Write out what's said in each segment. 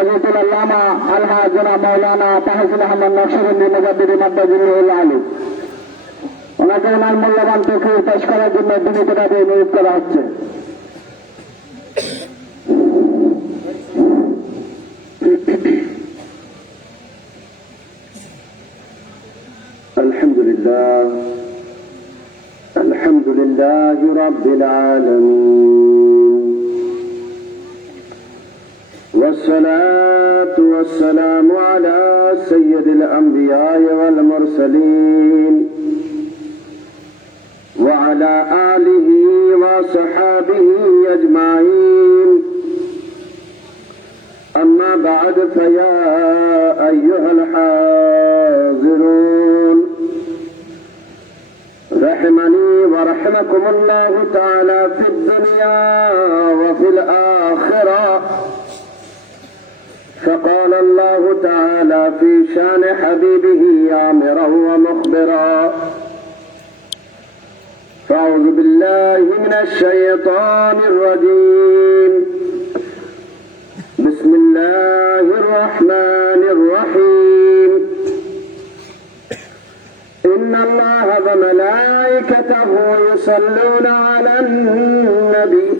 হযরতুল আল্লামা আলহাজ জনাব মাওলানা তাহসিন আহমদ নকশবন্দি মুজাদ্দিদ মাদ্দাজিল্লাহুল আলী, ওনাকে ওনার মূল্যবান তকরীর পেশ করার জন্য বিনীতভাবে অনুরোধ করা হচ্ছে। الحمد لله رب العالمين، والصلاة والسلام على سيد الأنبياء والمرسلين وعلى آله وصحابه أجمعين. أما بعد، فيا أيها الحاضرون، رحمني ورحمكم الله تعالى في الدنيا وفي الآخرة. فقال الله تعالى في شان حبيبه آمرا ومخبرا: فأعوذ بالله من الشيطان الرجيم، بسم الله الرحمن الرحيم. إن الله وملائكته يصلون على النبي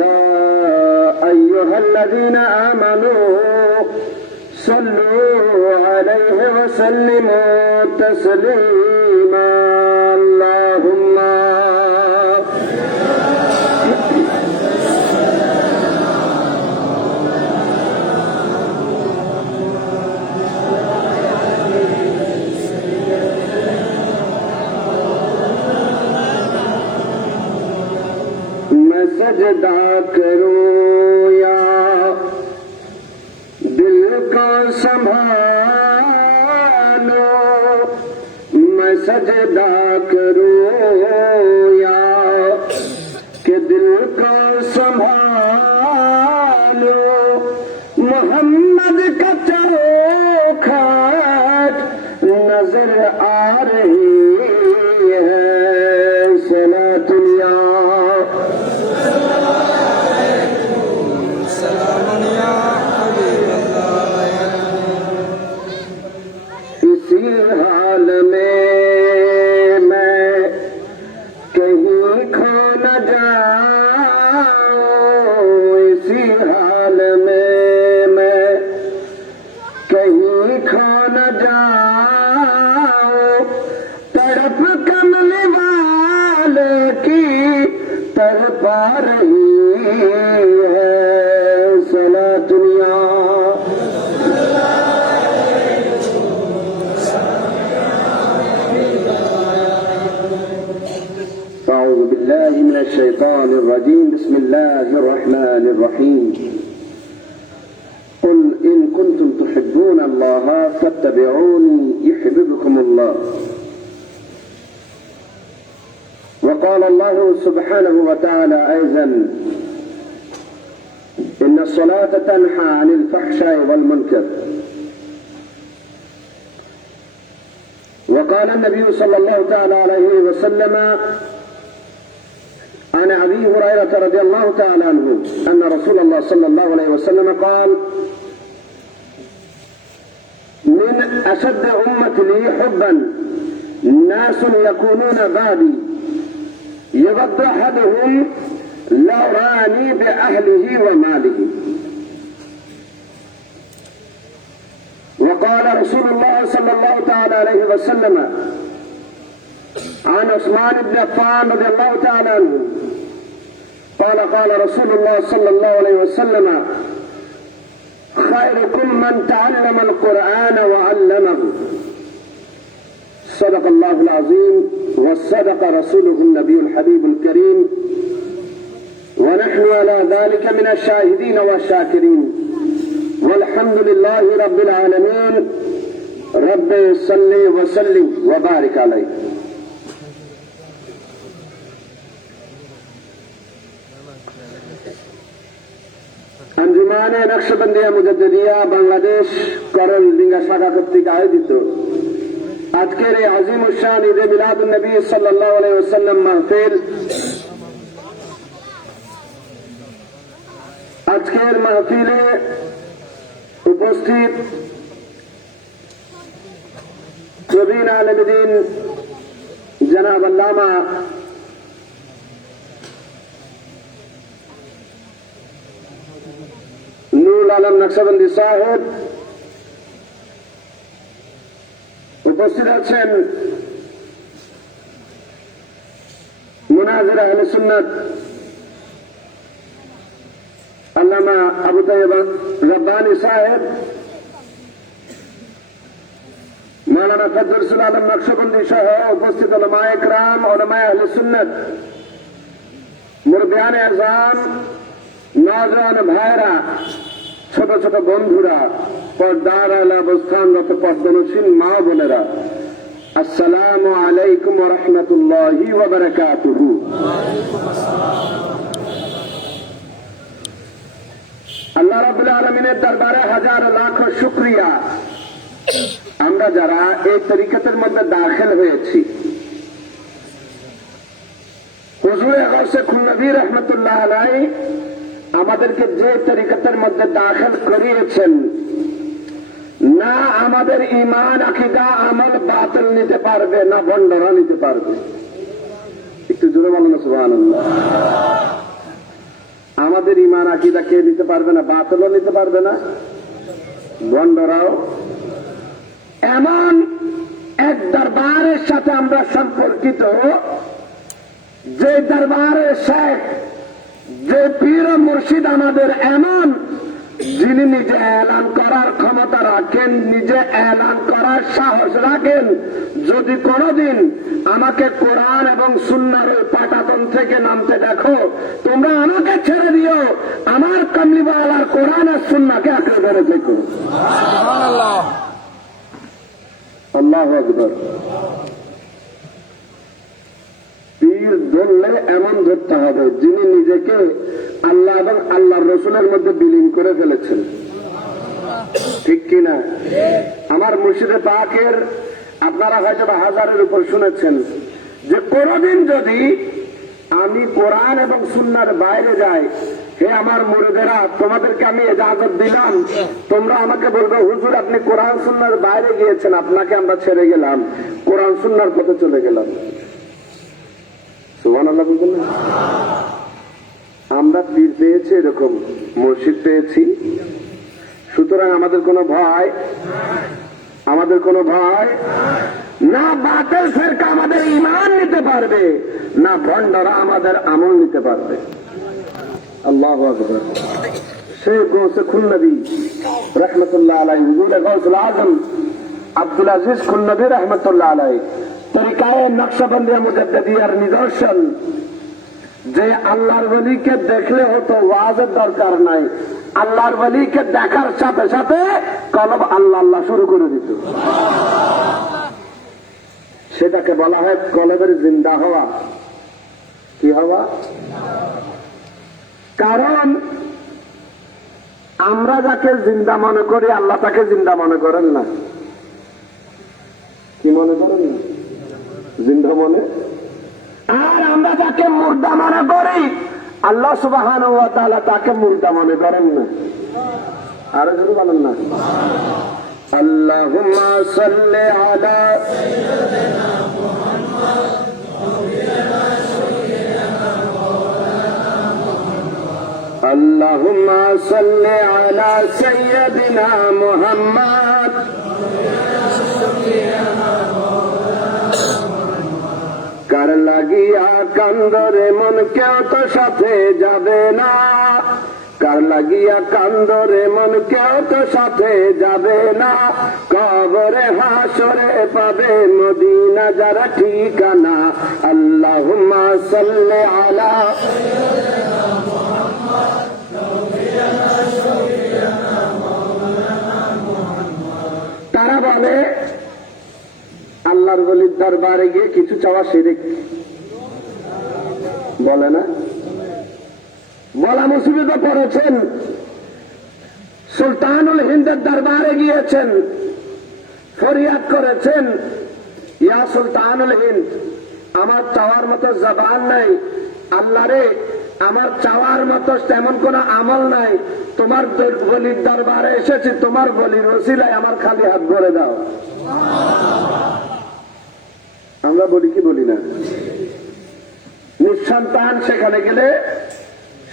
يا أيها الذين آمنوا صلوا عليه وسلموا تسليما. اللهم सजदा करूं या दिल का संभालो, मैं सजदा करूं या कि दिल का संभालो। मोहम्मद का चौखट नजर आ रही है, सलातुल्लाह हाल में मैं कहीं खो न जाऊं, इसी हाल में मैं कहीं खो न जाऊं। तड़प कमले वाले की तड़पा रही है, सलातुल्लाह من الشيطان الرجيم. بسم الله الرحمن الرحيم. قل إن كنتم تحبون الله فاتبعوني يحببكم الله. وقال الله سبحانه وتعالى أيضا: إن الصلاة تنهى عن الفحشاء والمنكر. وقال النبي صلى الله تعالى عليه وسلم عن أبي هريرة رضي الله تعالى عنه أن رسول الله صلى الله عليه وسلم قال: من أشد أمة لي حبا ناس يكونون بعدي يود أحدهم لو راني بأهله وماله. وقال رسول الله صلى الله تعالى عليه وسلم عن عثمان بن عفان رضي الله تعالى عنه قال: قال رسول الله صلى الله عليه وسلم: خيركم من تعلم القرآن وعلمه. صدق الله العظيم وصدق رسوله النبي الحبيب الكريم، ونحن على ذلك من الشاهدين والشاكرين، والحمد لله رب العالمين. رب صل وسلم وبارك عليه. अंजुमाने नक्शबंदिया मुजद्दिदिया बांग्लादेश करल लिंगा शाखा কর্তৃক আয়োজিত আজকের এই আজিম উশান ঈদে মিলাদুন নবী সাল্লাল্লাহু আলাইহি ওয়াসাল্লাম মাহফিল, আজকের মাহফিলে উপস্থিত প্রবীণ আলেম দ্বীন জনাব আল্লামা নুরুল আলম নকশবন্দি সাহেব, উপস্থিত আছেন মুনাজির আহলে সুন্নাত আল্লামা আবু তাইয়্যিব রব্বানী সাহেব, মাওলানা ফজলুল আলম নকশবন্দি সহ উপস্থিত উলামায়ে ইকরাম, উলামায়ে আহলে সুন্নাত, মুরব্বিয়ানে আযম, নওজওয়ান ভাইরা, ছোট ছোট বন্ধুরা, পর্দার আড়ালে অবস্থানরত পর্দানশীল মা বোনেরা, আসসালামু আলাইকুম ওয়া রাহমাতুল্লাহি ওয়া বারাকাতুহু। আল্লাহ রাব্বুল আলামিনের দরবারে হাজার লাখ শুকরিয়া, আমরা যারা এই তরিকতের মধ্যে দাখিল হয়েছি, হুজুরে গাউসে খুলনবী রহমতুল্লাহ আলাইহি আমাদেরকে যে তরিকতের মধ্যে দাখিল করিয়েছেন, না আমাদের ঈমান আকীদা আমল বাতিল নিতে পারবে, না ভণ্ডরা নিতে পারবে। একটু জোরে বলুন সুবহানাল্লাহ। আমাদের ঈমান আকীদা কে নিতে পারবে না? বাতিলও নিতে পারবে না, ভণ্ডরাও। এমন এক দরবারের সাথে আমরা সম্পর্কিত, যে দরবারের শেখ, যে পীর মুর্শিদ আমাদের এমন, যিনি নিজে এলান করার ক্ষমতা রাখেন, নিজে এলান করার সাহস রাখেন, যদি কোনদিন আমাকে কোরআন এবং সুন্নাহর ওই পাটাতন থেকে নামতে দেখো, তোমরা আমাকে ছেড়ে দিও, আমার কামলিওয়ালার কোরআন আর সুন্নাহকে আঁকড়ে ধরে দেখো। আল্লাহু আকবার। পীর ধরলে এমন ধরতে হবে যিনি নিজেকে আল্লাহ এবং আল্লাহর রসুলের মধ্যে বিলীন করে ফেলেছেন, ঠিক কিনা? আমার মুর্শিদে পাকের আপনারা হয়তো হাজারের উপর শুনেছেন যে কোনদিন যদি আমি কোরআন এবং সুন্নাহর বাইরে যাই, হে আমার মুরিদেরা, তোমাদেরকে আমি ইজাজত দিলাম, তোমরা আমাকে বলবে হুজুর আপনি কোরআন সুন্নাহর বাইরে গিয়েছেন, আপনাকে আমরা ছেড়ে গেলাম, কোরআন সুন্নাহর পথে চলে গেলাম। সুবহানাল্লাহ বলবেন না? আমরা পীর পেয়েছি, এরকম মুর্শিদ পেয়েছি, সুতরাং আমাদের কোনো ভয়, আমাদের কোনো ভয় না। বাতিল ফিরকা আমাদের ঈমান নিতে পারবে না, ভণ্ডরা আমাদের আমল নিতে পারবে। আল্লাহু আকবার। শেখ গৌসে খুলনবী রহমতুল্লাহ আলাইহি, হুজুরে গাউসুল আজম আব্দুল আজিজ খুলনবী রহমতুল্লাহ আলাইহি তরিকায়ে নকশবন্দিয়া মুজাদ্দিদিয়ার নিদর্শন যে আল্লাহর ওলিকে দেখলে হতো ওয়াজের দরকার নাই, আল্লাহর ওলিকে দেখার সাথে সাথে কলব আল্লাহ আল্লাহ শুরু করে দিত। সেটাকে বলা হয় কলবের জিন্দা হওয়া। কি হওয়া? কারণ আমরা যাকে জিন্দা মনে করি, আল্লাহ তাকে জিন্দা মনে করেন না। কি মনে করেন না? জিন্দা মনে। আর আমরা যাকে মুর্দা মনে করি, আল্লাহ সুবহানাহু ওয়া তাআলা তাকে মুর্দা মনে করেন না। আরো জোরে বলেন না। আল্লাহুম্মা সাল্লি আলা সাইয়্যিদিনা মুহাম্মদ আল্লাহুম্মা সাল্লি আলা সাইয়্যিদিনা মুহাম্মদ। কার লাগিয়া কান্দরে মন কেউ তো সাথে যাবে না, কার লাগিয়া কান্দরে মন কেউ তো সাথে যাবে না, কবরে হাসরে পাবে মদিনা যারা ঠিকানা। আল্লাহুম্মা সাল্লি আলা তারা বলে আল্লাহর ওলির দরবারে গিয়ে কিছু চাওয়া শিরক, বলে না? বলা মুসিবতে পড়েছেন, সুলতানুল হিন্দের দরবারে গিয়েছেন, ফরিয়াদ করেছেন, ইয়া সুলতানুল হিন্দ, আমার চাওয়ার মতো জবান নাই, আল্লাহ রে আমার চাওয়ার মতো তেমন কোন আমল নাই, তোমার বলির দরবারে এসেছি, তোমার বলির ওসিলায় আমার খালি হাত ভরে দাও। আমরা বলি কি বলি না? নিঃসন্তান সেখানে গেলে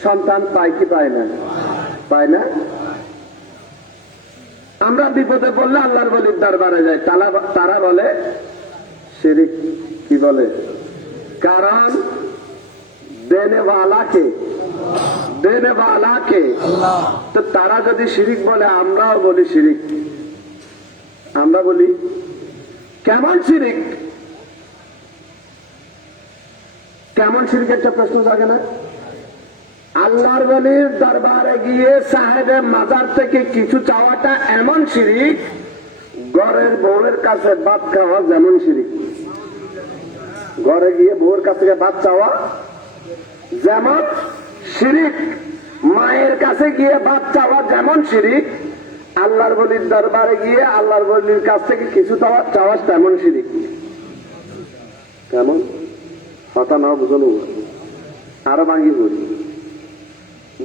সন্তান পায় কি পায় না? পায় না। আমরা বিপদে পড়লে আল্লাহর বলির দরবারে যাই, তারা বলে শিরিক। কি বলে? কারণ দেনেওয়ালাকে তো তারা যদি শিরিক বলে, আমরাও বলি শিরিক। আমরা বলি কেমন শিরিক? কেমন শিরিক একটা প্রশ্ন থাকে না? আল্লাহর বলির দরবারে গিয়ে সাহেবের মাজার থেকে কিছু চাওয়াটা এমন শিরিক, ঘরের বউয়ের কাছে ভাত খাওয়া যেমন শিরিক। ঘরে গিয়ে বউয়ের কাছ থেকে ভাত চাওয়া যেমন শিরিক, মায়ের কাছে গিয়ে ভাত চাওয়া যেমন শিরিক, আল্লাহর বলির দরবারে গিয়ে আল্লাহর বলির কাছ থেকে কিছু চাওয়া তেমন শিরিক। কেমন? কথা না বুঝলো, আরো ভাঙি বলি।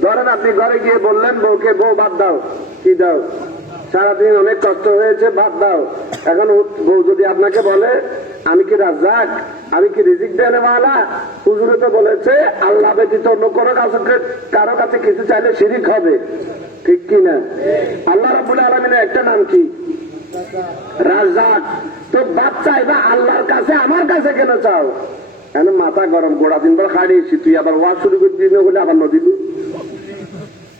ধরেন আপনি ঘরে গিয়ে বললেন বউকে, বউ ভাত দাও। কি দাও? সারাদিন অনেক কষ্ট হয়েছে, ভাত দাও। এখন বউ যদি আপনাকে বলে আমি কি রাজ্জাক, আমি কি রিজিক দেনেওয়ালা, হুজুরে তো বলেছে আল্লাহ ব্যতীত অন্য কারো কাছে কিছু চাইলে শিরিক হবে, ঠিক কি না? আল্লাহ রাব্বুল আলামিনের একটা নাম কি? রাজ্জাক। তো ভাত চাইবা আল্লাহর কাছে, আমার কাছে কেন চাও? এখন মাথা গরম, গোড়া দিন পর খাড়িয়েছি, তুই আবার ওয়াজ শুরু করে দিন বলে আবার নদী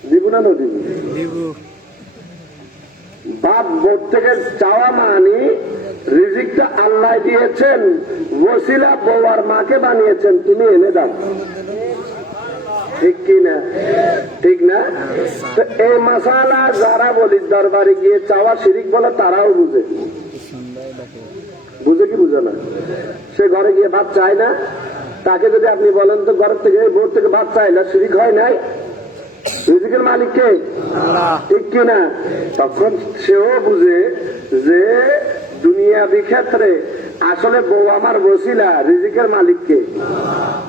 দিব না? নদী বাপ বোধ থেকে চাওয়া মানে রিজিকটা আল্লাহ দিয়েছেন, ওসিলা বউ আর মাকে বানিয়েছেন, তুমি এনে দাও, ঠিক কি না? ঠিক না? তো এই মাসালা যারা বলির দরবারে গিয়ে চাওয়া শিরিক বলে, তারাও বুঝে। বুঝে কি বুঝে না? সে ঘরে গিয়ে ভাত চায় না, তাকে যদি আপনি বলেন তো ঘর থেকে বউ থেকে ভাত চায় না, শিরিক হয় নাই? রিজিকের মালিক কে? ঠিক কিনা? তখন সেও বুঝে যে দুনিয়াবি ক্ষেত্রে আসলে বউ আমার ওসিলা, রিজিকের মালিক কে?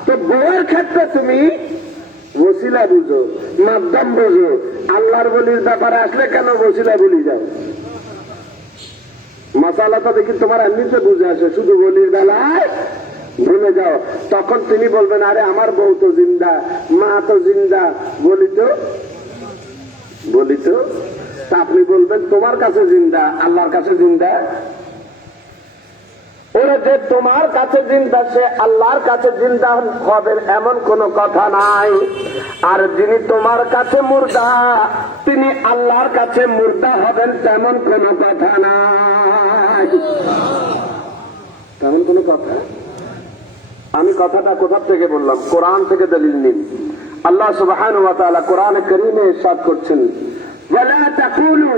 তো বউয়ের ক্ষেত্রে তুমি ওসিলা বুঝো, মাধ্যম বুঝো, আল্লাহর বলির ব্যাপারে আসলে কেন ওসিলা বলি যাও? মাসালাটা দেখি তোমার এমনিতে বুঝে আসে, শুধু বলির বেলায় ভুলে যাও। তখন তিনি বলবেন আরে আমার বউ তো জিন্দা, মা তো জিন্দা, বলি তো আপনি বলবেন তোমার কাছে জিন্দা, আল্লাহর কাছে জিন্দা? ওরা যে তোমার কাছে জিন্দা সে আল্লাহর কাছে জিন্দা হবেন এমন কোন কথা নাই। আর যিনি তোমার কাছে মুর্দা তিনি আল্লাহর কাছে মুর্দা হবেন তেমন কোন কথা নাই। তেমন কোন কথা? আমি কথাটা কোথা থেকে বললাম? কোরআন থেকে দলিল নিন। আল্লাহ সুবহানাহু ওয়া তাআলা কোরআনে কারীমে ইরশাদ করছেন, ওয়ালা তাকুলু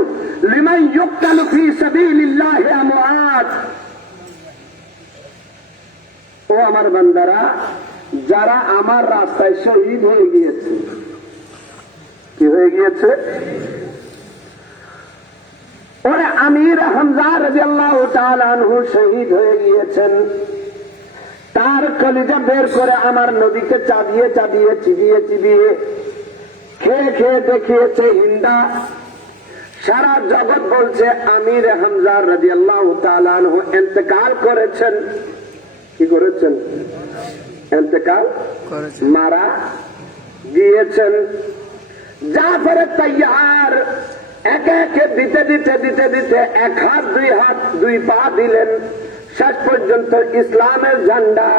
লিমান ইউকতালু ফী সাবিলিল্লাহি আমওয়াত। ও আমার বান্দারা, যারা আমার রাস্তায় শহীদ হয়ে গিয়েছে। কি হয়ে গিয়েছে? ওরে আমির হামজা রাদিয়াল্লাহু তাআলা আনহু শহীদ হয়ে গিয়েছেন। তার কলিজা বের করে আমার নদীকে চাবিয়ে চাবিয়ে চিবিয়ে চিবিয়ে খেয়ে খেয়ে দেখিয়েছে হিন্দা। সারা জগৎ বলছে আমির হামজা রাদিয়াল্লাহু তাআলা আনহু ইন্তেকাল করেছেন। কি করেছেন? ইন্তেকাল মারা গিয়েছেন। জাফর তাইয়ার একে একে দিতে দিতে দিতে দিতে এক হাত দুই পা দিলেন। শেষ পর্যন্ত ইসলামের ঝান্ডা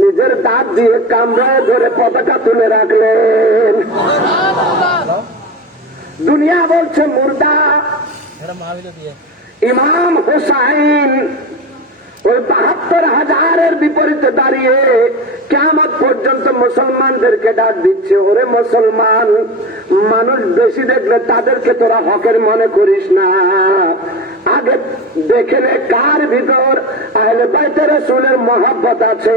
নিজের দাঁত দিয়ে কামড়ে ধরে পতাকা তুলে রাখলেন। দুনিয়া বলছে মুর্দা। ইমাম হুসাইন ওই ৭২,০০০-এর বিপরীতে দাঁড়িয়ে কিয়ামত পর্যন্ত মুসলমানদেরকে ডাক দিচ্ছে, ওরে মুসলমান, মানুষ বেশি দেখলে তাদেরকে তোরা হকের মনে করিস না। আগে দেখে নে কার ভিতর আহলে বাইতে রাসূলের মহব্বত আছে,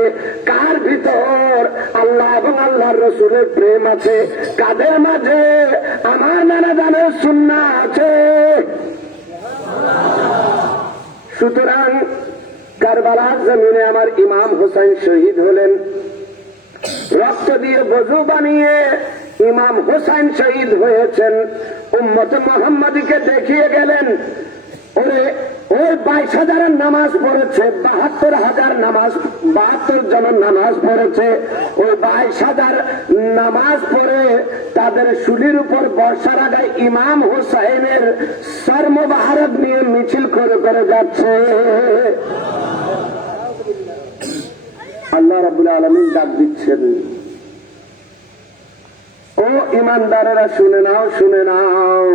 কার ভিতর আল্লাহ এবং আল্লাহর রাসূলের প্রেম আছে, কাদের মাঝে আমার নানা জানের সুন্নাহ আছে। সুতরাং কারবালার জমিনে আমার ইমাম হোসেন শহীদ হলেন। রক্ত দিয়ে বজু বানিয়ে ইমাম হুসাইন শহীদ হয়েছেন। উম্মতে মুহাম্মাদীকে দেখিয়ে গেলেন, ওরে ওই 22,000 নামাজ পড়েছে, 72,000 নামাজ, 72 জনের নামাজ পড়েছে। ওই 22,000 নামাজ পড়ে তাদের শুলির উপর বর্ষার আগে ইমাম হুসাইনের সর্মবাহারত নিয়ে মিছিল করে করে যাচ্ছে। আল্লাহ রাব্বুল আলামিন ডাক দিচ্ছেন, ও ইমানদারেরা শুনে নাও, শুনে নাও,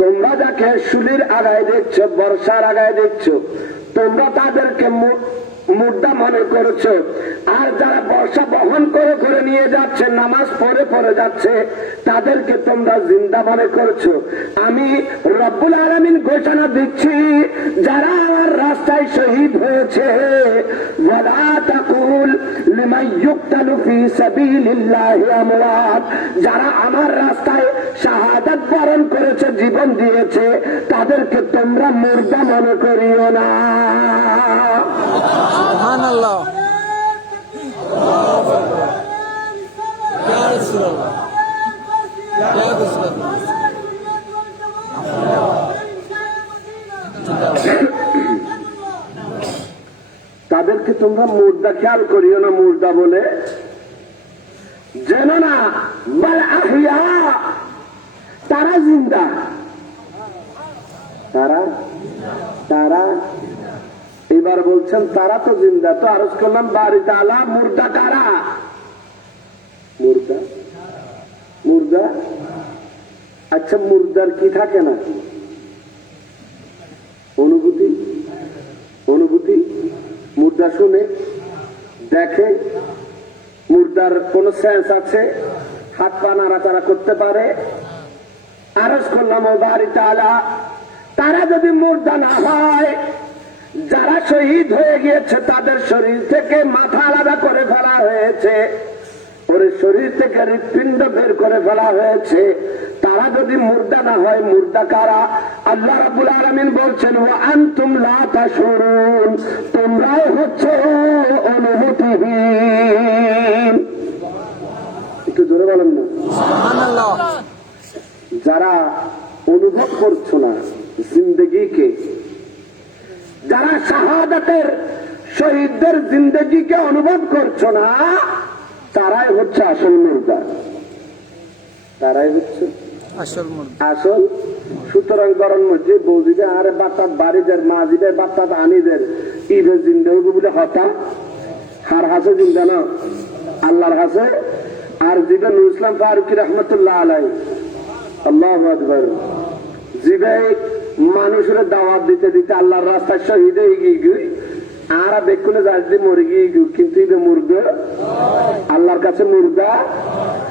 তোমরা যাকে শুলির আগায় দেখছো, বর্ষার আগায় দেখছো, তোমরা তাদেরকে মুর্দা মনে করছো। আর যারা বর্ষা বহন করে করে নিয়ে যাচ্ছে, নামাজ পড়ে পড়ে যাচ্ছে, তাদেরকে তোমরা জিন্দা মনে করছো। আমি রব্বুল আলামিন ঘোষণা দিচ্ছি, যারা আমার রাস্তায় শহীদ হয়েছে, ওয়ালা তাকুল লিমান ইউকতালু ফি সাবিলিল্লাহি আমওয়াত, যারা আমার রাস্তায় শাহাদাত বরণ করেছে, জীবন দিয়েছে, তাদেরকে তোমরা মুর্দা মনে করিও না। সুবহানাল্লাহ। তাদেরকে তোমরা মুর্দা খেয়াল করিও না, মুর্দা বলে যেন না, বাল আহিয়া, তারা জিন্দা, তারা তারা এবার বলছেন তারা তো জিন্দা। তো আরজ করলাম বাড়িতে আলা, মুর্দা কারা? মুর্দা, মুর্দা। আচ্ছা, মুর্দার কি থাকে না? অনুভূতি, অনুভূতি। মুর্দা শুনে, দেখে, মুর্দার কোন সেন্স আছে, হাত পা নাড়াচাড়া করতে পারে। আরজ করলাম ও বাড়িতে আলা, তারা যদি মুর্দা না হয়, যারা শহীদ হয়ে গিয়েছে তাদের শরীর থেকে মাথা আলাদা করে ফেলা হয়েছে, ওর শরীর থেকে হৃৎপিণ্ড বের করে ফেলা হয়েছে, তারা যদি মুর্দা না হয়, মুর্দা কারা? আল্লাহ রাব্বুল আলামিন বলছেন, ওয়া আনতুম লা তাশউরুন, তোমরাই হচ্ছে অনুভূতিহীন। একটু জোরে বলেন না। সুবহানাল্লাহ। যারা অনুভব করছো না জিন্দেগিকে, যারা শাহাদাতের শহীদদের জিন্দেগিকে অনুভব করছো না, তারাই হচ্ছে আসল মুর্দা, তারাই হচ্ছে আসল মুর্দা, আসল। সুতরাং গরম মধ্যে বৌদিদের আরে বাচ্চার বাড়িদের মাঝিদের বাচ্চা আনিদের ঈদের জিন্দা বলে হতা হার হাসে জিন্দা না আল্লাহর হাসে। আর জিবে নুর ইসলাম ফারুকি রহমতুল্লাহ আলাই, আল্লাহু আকবার, জিবে মানুষের দাওয়াত দিতে দিতে আল্লাহর রাস্তায় শহীদ হয়ে গিয়ে আর বেকুনে যাচ্ছি মরে গিয়ে, কিন্তু ইবে মুর্দা, আল্লাহর কাছে মুর্দা।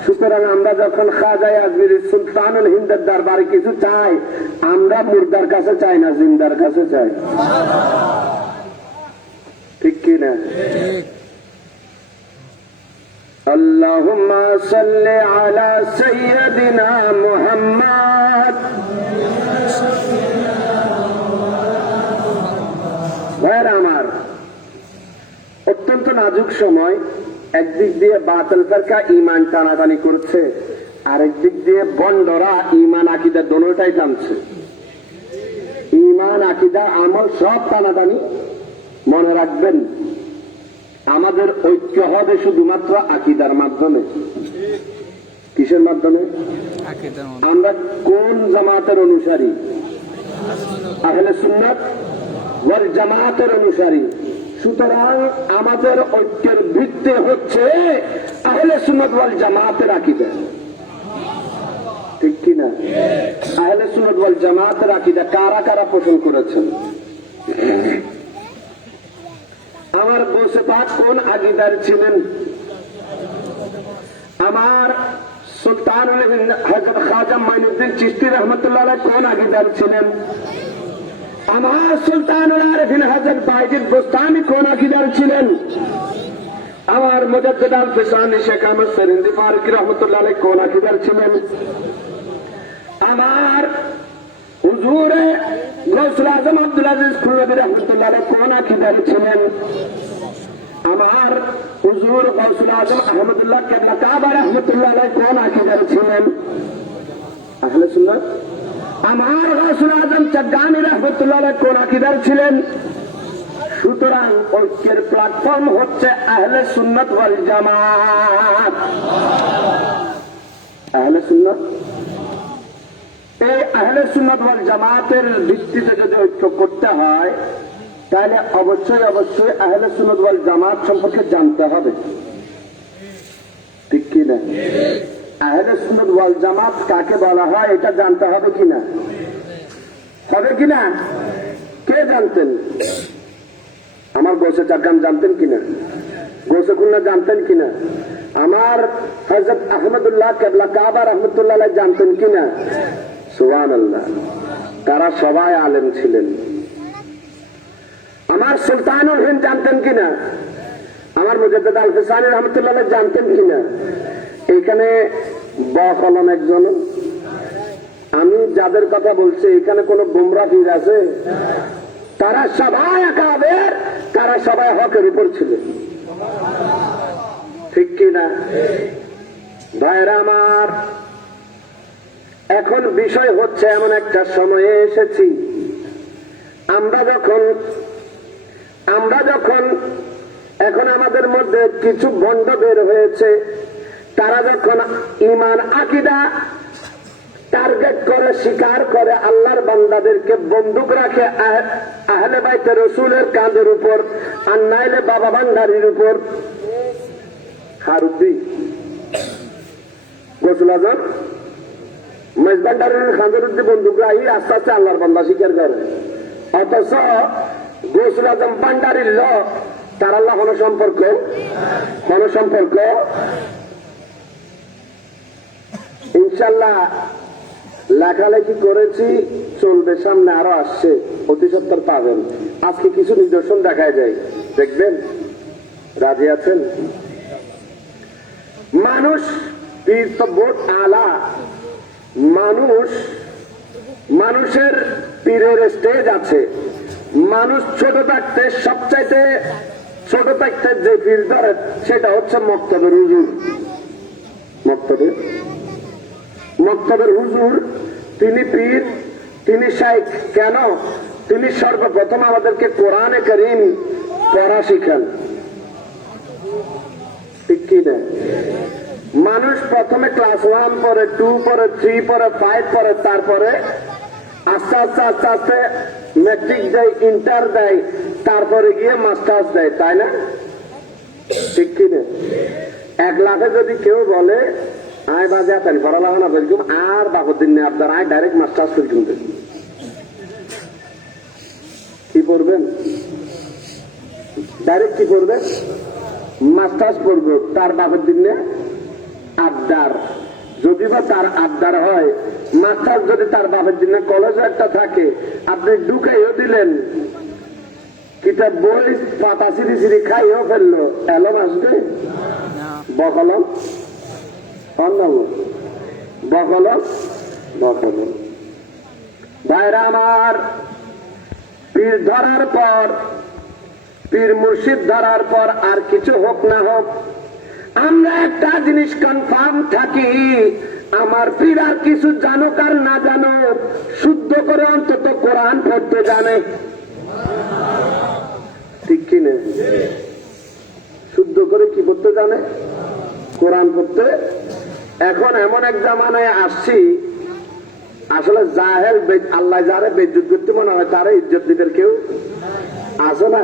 সুতরাং আমরা যখন খাজায়ে আজমির সুলতানুল হিন্দের দরবারে কিছু চাই, আমরা মুর্দার কাছে চাই না, জিন্দার কাছে চাই। ঠিক কি না? ঠিক। আল্লাহুম্মা সাল্লি আলা সাইয়্যিদিনা মুহাম্মদ। ভাইরা আমার, অত্যন্ত নাজুক সময়। একদিক দিয়ে বাতিল ফিরকা ঈমান টানাটানি করছে, আরেক দিক দিয়ে বন্ডরা ঈমান আকীদা দোনোটাই টানছে। ঈমান আকীদা আমল সব টানাটানি। মনে রাখবেন, আমাদের ঐক্য হবে শুধুমাত্র আকীদার মাধ্যমে। কিসের মাধ্যমে? আকীদার মাধ্যমে। আমরা কোন জামাতের অনুসারী? আহলে সুন্নাত ওয়াল জামাতের অনুসারী। সুতরাং আমাদের ঐক্যের ভিত্তি হচ্ছে আহলে সুন্নাত ওয়াল জামাতের আকীদা। ঠিক কিনা? আহলে সুন্নাত ওয়াল জামাতের আকীদা কারা কারা পোষণ করেছেন? আমার বসে পাক কোন আকীদার ছিলেন? আমার সুলতানুল হিন্দ হযরত খাজা মাইনুদ্দিন চিশতি রহমাতুল্লাহ আলাইহি কোন আকীদার ছিলেন? আমার সুলতানুল আরিফিন হযরত বাইজিদ বুস্তামি কোন আকীদার ছিলেন? আমার মুজাদ্দিদ আল ফিসানি শেখ আহমদ সরিন্দি ফারুকি রহমাতুল্লাহ আলাইহি কোন আকীদার ছিলেন? আমার হুজুরে গৌসুল আজম আব্দুল আজিজ খুররবী রহমাতুল্লাহ আলাইহি কোন আকীদার ছিলেন? আমার হুজুর গৌসুল আজম আহমদুল্লাহ কেবলা কাবা রহমতুল্লাহ আলাইহি কোন আকীদার ছিলেন? আহলে সুন্নাত। আমার গৌসুল আজম চাঁদগানি রহমতুল্লাহ আলাইহি কোন আকীদার ছিলেন? সুতরাং ঐক্যের প্ল্যাটফর্ম হচ্ছে আহলে সুন্নাত ওয়াল জামাত। আহলে সুন্নাত, এই আহলে সুন্নাত ওয়াল জামাতের ভিত্তিতে যদি ঐক্য করতে হয় তাহলে অবশ্যই অবশ্যই আহলে সুন্নাত ওয়াল জামাত সম্পর্কে জানতে হবে, ঠিক কিনা? আহলে সুন্নাত ওয়াল জামাত কাকে বলা হয় এটা জানতে হবে কিনা? হবে কিনা? কে জানতেন? আমার গোসে চাকান জানতেন কিনা? গোসে খুলনা জানতেন কিনা? আমার হযরত আহমদুল্লাহ কেবলা কাবা রহমতুল্লাহ আলাইহি জানতেন কিনা? সুবহানাল্লাহ। তারা সবাই আলেম ছিলেন। আমার সুলতানুল হিন্দ জানতেন কিনা? আমার মুজাদ্দিদ আল ফিসানি রহমতুল্লাহ আলাইহি জানতেন কিনা? এখানে বকলন একজন, আমি যাদের কথা বলছি এখানে কোন গোমরা পীর আছে? তারা সবাই আকাবের, তারা সবাই হকের উপর ছিল, ঠিক কিনা? ভাইরা আমার, এখন বিষয় হচ্ছে এমন একটা সময়ে এসেছি আমরা যখন এখন আমাদের মধ্যে কিছু ভণ্ড বের হয়েছে, তারা যখন ঈমান আকীদা টার্গেট করে, স্বীকার করে, আল্লাহর বান্দাদেরকে বন্দুক রাখে আহলে বাইতে রাসূলের কাঁধের উপর, আর নাইলে বাবা ভান্ডারির উপর। হারুদ্দি গৌসুল আজম মেজবান্ডারের কাঁধের উপর বন্দুক রাখি আস্তে আস্তে আল্লাহর বান্দা স্বীকার করে। অথচ গৌসুল আজম ভান্ডারির লোক, তার আল্লাহ কোন সম্পর্ক? ইনশাল্লাহ লেখালেখি করেছি, চলবে, সামনে আরো আসছে, অতি সত্তর পাবেন। আজকে কিছু নিদর্শন দেখায় যায়, দেখবেন। রাজি আছেন? মানুষ পীর তো বহুত আলা, মানুষের পীরের স্টেজ আছে। মানুষ ছোট থাকতে সবচাইতে ছোট থাকতে যে পীর ধরে সেটা হচ্ছে মক্তবের হুজুর। মক্তবের হুজুর তিনি পীর, তিনি শাইখ। কেন? তিনি সর্বপ্রথম আমাদেরকে কোরআনে কারীম পড়া শিখান, ঠিক কি না? মানুষ প্রথমে ক্লাস 1 পরে, 2 পরে, 3 পরে, 5 পরে, তারপরে আস্তে আস্তে আস্তে আস্তে ম্যাট্রিক দেয়, ইন্টার দেয়, তারপরে গিয়ে মাস্টার্স দেয়, তাই না? ঠিক কি না? 1 লাখে যদি কেউ বলে আয় বাজে আপনি পড়ালেখা না বলছুম আর বাবুদ্দিন নেই আপনার, আয় ডাইরেক্ট মাস্টার্স করছুম, কি পড়বেন? ডাইরেক্ট কি করবেন? মাস্টার্স পড়বো। তার বাবুদ্দিন নে আবদার, যদি বা তার আবদার হয়, মাস্টার্স যদি তার বাপের জন্য কলেজে একটা থাকে, আপনি ঢুকাইও দিলেন, কিতাব বই পাতা সিঁড়ি সিঁড়ি খাইও ফেললো, এলন আসবে? বকলম বকলম। ভাইরা আমার, পীর ধরার পর, পীর মুর্শিদ ধরার পর আর কিছু হোক না হোক, আমরা একটা জিনিস কনফার্ম থাকি, আমার পীর আর কিছু জানুক আর না জানুক, শুদ্ধ করে অন্তত কোরআন পড়তে জানে, ঠিক কিনা? শুদ্ধ করে কি পড়তে জানে? কোরআন পড়তে। এখন এমন এক জামানায় আসছি, আসলে জাহেল, আল্লাহ যারে বেজ্জত করতে মনে হয় তারা ইজ্জত দিবেন কেউ আছে না?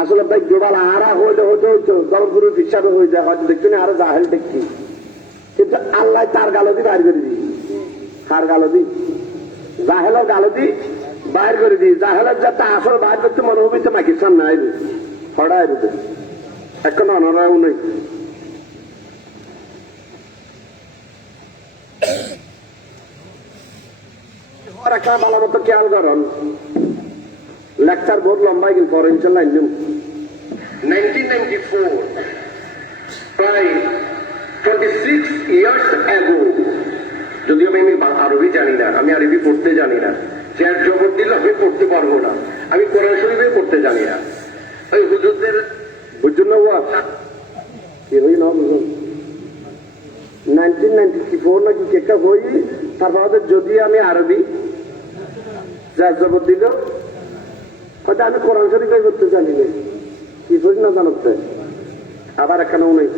আসলে ভাই গোবাল আরা হইলে হইতে হইতো দলগুরু হিসাবে হয়ে যায়, হয়তো দেখছি না আরো জাহেল দেখছি, কিন্তু আল্লাহ তার গালদি বাইর করে দিই, কার গালদি? জাহেলের গালদি বাইর করে দিই। জাহেলের যাতে আসল বাইর করতে মনে হবে পাকিস্তান নাই হড়াই দিতে এখন অনরাও নেই। একটা ভালো মতো খেয়াল করেন, লেকচার বহুত লম্বাই কিন্তু ইনশাল্লাহ 1994, প্রায় 26 years ago, যদিও আমি আরবি জানি না, আমি আরবি পড়তে জানি না, চেয়ার জবর দিলে আমি পড়তে পারবো না, আমি কোরআন শরীফে পড়তে জানি না, ওই হুজুরদের বুঝছেন না ওয়াজ কি হই না বুঝুন 1994 নাকি কেকা হই তারপর যদি আমি আরবি যা জবর দিল হয়তো আমি কোরআন শরীফ করতে জানি না কি করি না জানাতে আবার এখানেও নেই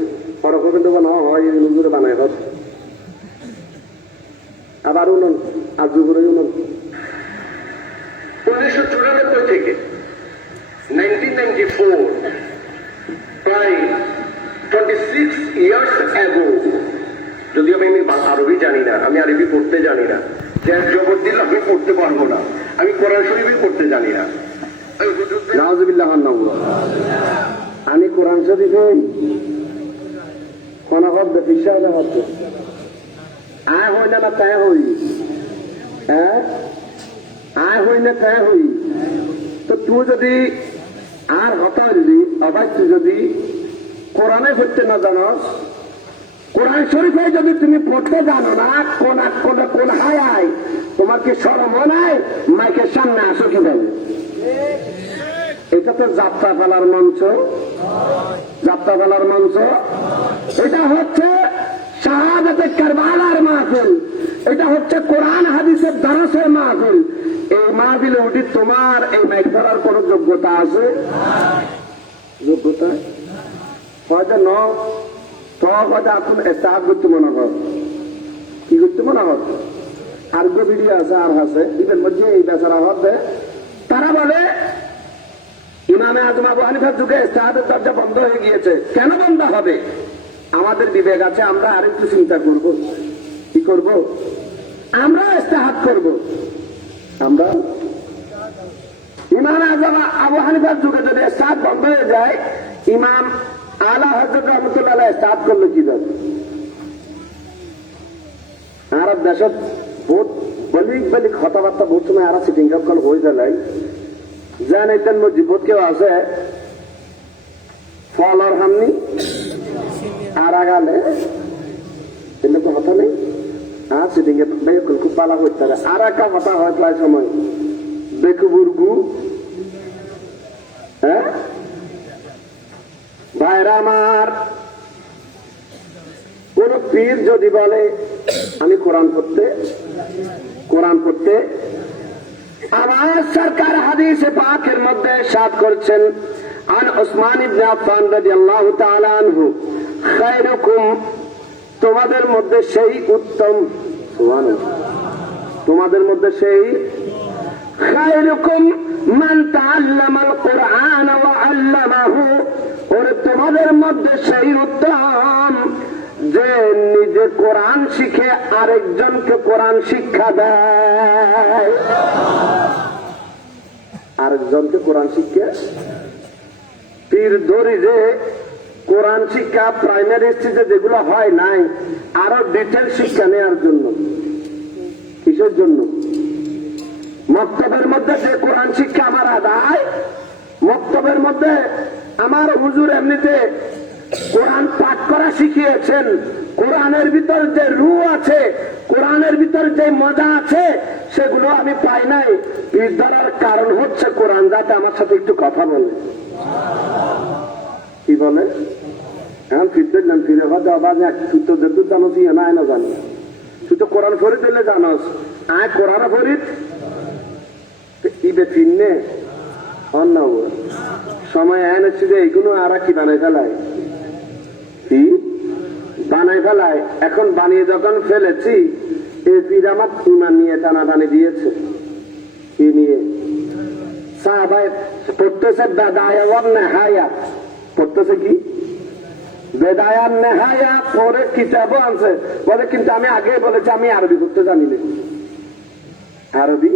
পরক্ষণ হয় নুজুরে বানায় হত আবার উনন আর যুগরে উনন 1994 থেকে 1994 প্রায় 26 ইয়ার্স অ্যাগো যদি আমি আরবি জানি না, আমি আরবি পড়তে জানি না, যে জবর দিল আমি পড়তে পারবো না, আমি কোরআন শরীফই পড়তে জানি না, নাউজুবিল্লাহ আমি কোরআন শরীফে কোন হব্বে বিশ্বাস হচ্ছে আয় হই না তাই হই, হ্যাঁ আয় হই না তাই হই। তো তুই যদি আর হতা যদি আবার তুই যদি কোরআনে পড়তে না জানস, কোরআন শরীফে যদি তুমি পড়তে জানো না, কোন হায় তোমার কি শরম হয় নাই মাইকের সামনে আসো কিভাবে? এটা তো যাত্রা ফেলার মঞ্চ, যাত্রা ফেলার মঞ্চ। এটা হচ্ছে শাহাদাতে কারবালার মাহফিল, এটা হচ্ছে কোরআন হাদিসের দরসের মাহফিল। এই মাহফিলে উঠি তোমার এই মাইক ধরার কোন যোগ্যতা আছে? যোগ্যতা হয়তো ন তো হয়তো এখন স্টাফ করতে মনে কর, কি করতে মনে কর আর ভিডিও আছে আর আছে এদের মধ্যে এই বেচারা হবে। তারা বলে ইমামে আজম আবু হানিফার যুগে ইস্তেহাদের দরজা বন্ধ হয়ে গিয়েছে। কেন বন্ধ হবে? আমাদের বিবেক আছে, আমরা আরেকটু চিন্তা করব, কি করব? আমরা ইস্তেহাদ করব। আমরা ইমাম আজম আবু হানিফার যুগে যদি ইস্তেহাদ বন্ধ হয়ে যায়, ইমাম আলা হযরত রাহমাতুল্লাহ ইস্তেহাদ করলো কিভাবে? আর দেশত বহুত বলিক কথাবার্তা বহুত সময় আর সিটিং কল হয়ে যায় জান একজন মসজিদ কেউ আছে ফলর হামনি আর আগালে এলে তো কথা নেই আর সিটিং খুব পালা করতে পারে। আর একটা কথা হয় প্রায় সময় বেকুবুর্গু, হ্যাঁ ভাইরা আমার, কোন পীর যদি বলে আমি কোরআন পড়তে আমার সরকার হাদিসে পাকের মধ্যে ইরশাদ করছেন আন উসমান ইবনে আফফান রাদিয়াল্লাহু তাআলা আনহু খায়রুকুম, তোমাদের মধ্যে সেই উত্তম, সুবহানাল্লাহ, তোমাদের মধ্যে সেই খায়রুকুম মান তাআল্লামাল কুরআন ওয়া আল্লামাহু, ওরে তোমাদের মধ্যে সেই উত্তম যে নিজে কোরআন শিখে আরেকজনকে কোরআন শিক্ষা দেয়, আরেকজনকে কোরআন শিক্ষা। পীর ধরি যে কোরআন শিক্ষা প্রাইমারি স্টেজে যেগুলো হয় নাই, আরো ডিটেল শিক্ষা নেওয়ার জন্য। কিসের জন্য? মক্তবের মধ্যে যে কোরআন শিক্ষা আমার আদায়, মক্তবের মধ্যে আমার হুজুর এমনিতে কোরআন পাঠ করা শিখিয়েছেন, কোরআনের ভিতর যে রূহ আছে, কোরআনের ভিতর যে মজা আছে, সেগুলো আমি পাই নাই। পীর ধরার কারণ হচ্ছে কোরআন যাতে আমার সাথে একটু কথা বলে। কি বলে? এখন পীর ধরলাম, পীরে ভাবে আবার তুই তো যেহেতু জানোস ইয়ে না জানি, তুই তো কোরআন ফরিদ হইলে জানোস, আয় কোরআন ফরিদ ইবে ফিরনে অন্য সময় এনেছি যে এইগুলো আর কি বানাই ফেলায়, কি বানাই ফেলায়। এখন বানিয়ে যখন ফেলেছি, এই পীর আমার ইমান নিয়ে টানাটানি দিয়েছে। কি নিয়ে? সাহাবায়ে পড়তেছে বেদায়া ওয়ান নেহায়া, পড়তেছে কি বেদায়া নেহায়া, পরে কিতাবও আনছে। বলে কিন্তু আমি আগে বলেছি আমি আরবি করতে জানি না। আরবি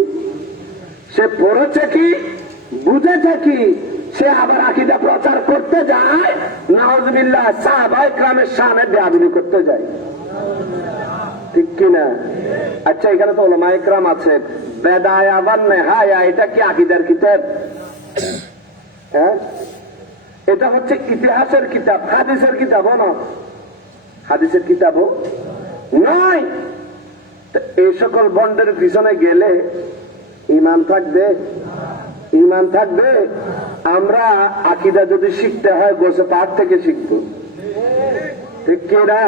সে পড়েছে কি, বুঝেছে কি, সে আবার আকীদা প্রচার করতে যায়, নাউজুবিল্লাহ, সাহাবায়ে কেরামের শানে বেয়াদবি করতে যায়। ঠিক কিনা? আচ্ছা, এখানে তো উলামায়ে কেরাম আছে, বেদায়া ওয়ান নেহায়া এটা কি আকীদার কিতাব? হ্যাঁ, এটা হচ্ছে ইতিহাসের কিতাব, হাদিসের কিতাবও না, হাদিসের কিতাবও নয়। এই সকল বন্ডের পিছনে গেলে ইমান থাকবে? ইমান থাকবে? আমরা আকীদা যদি শিখতে হয় গোছে পাহাড় থেকে শিখবো, ঠিক কি না?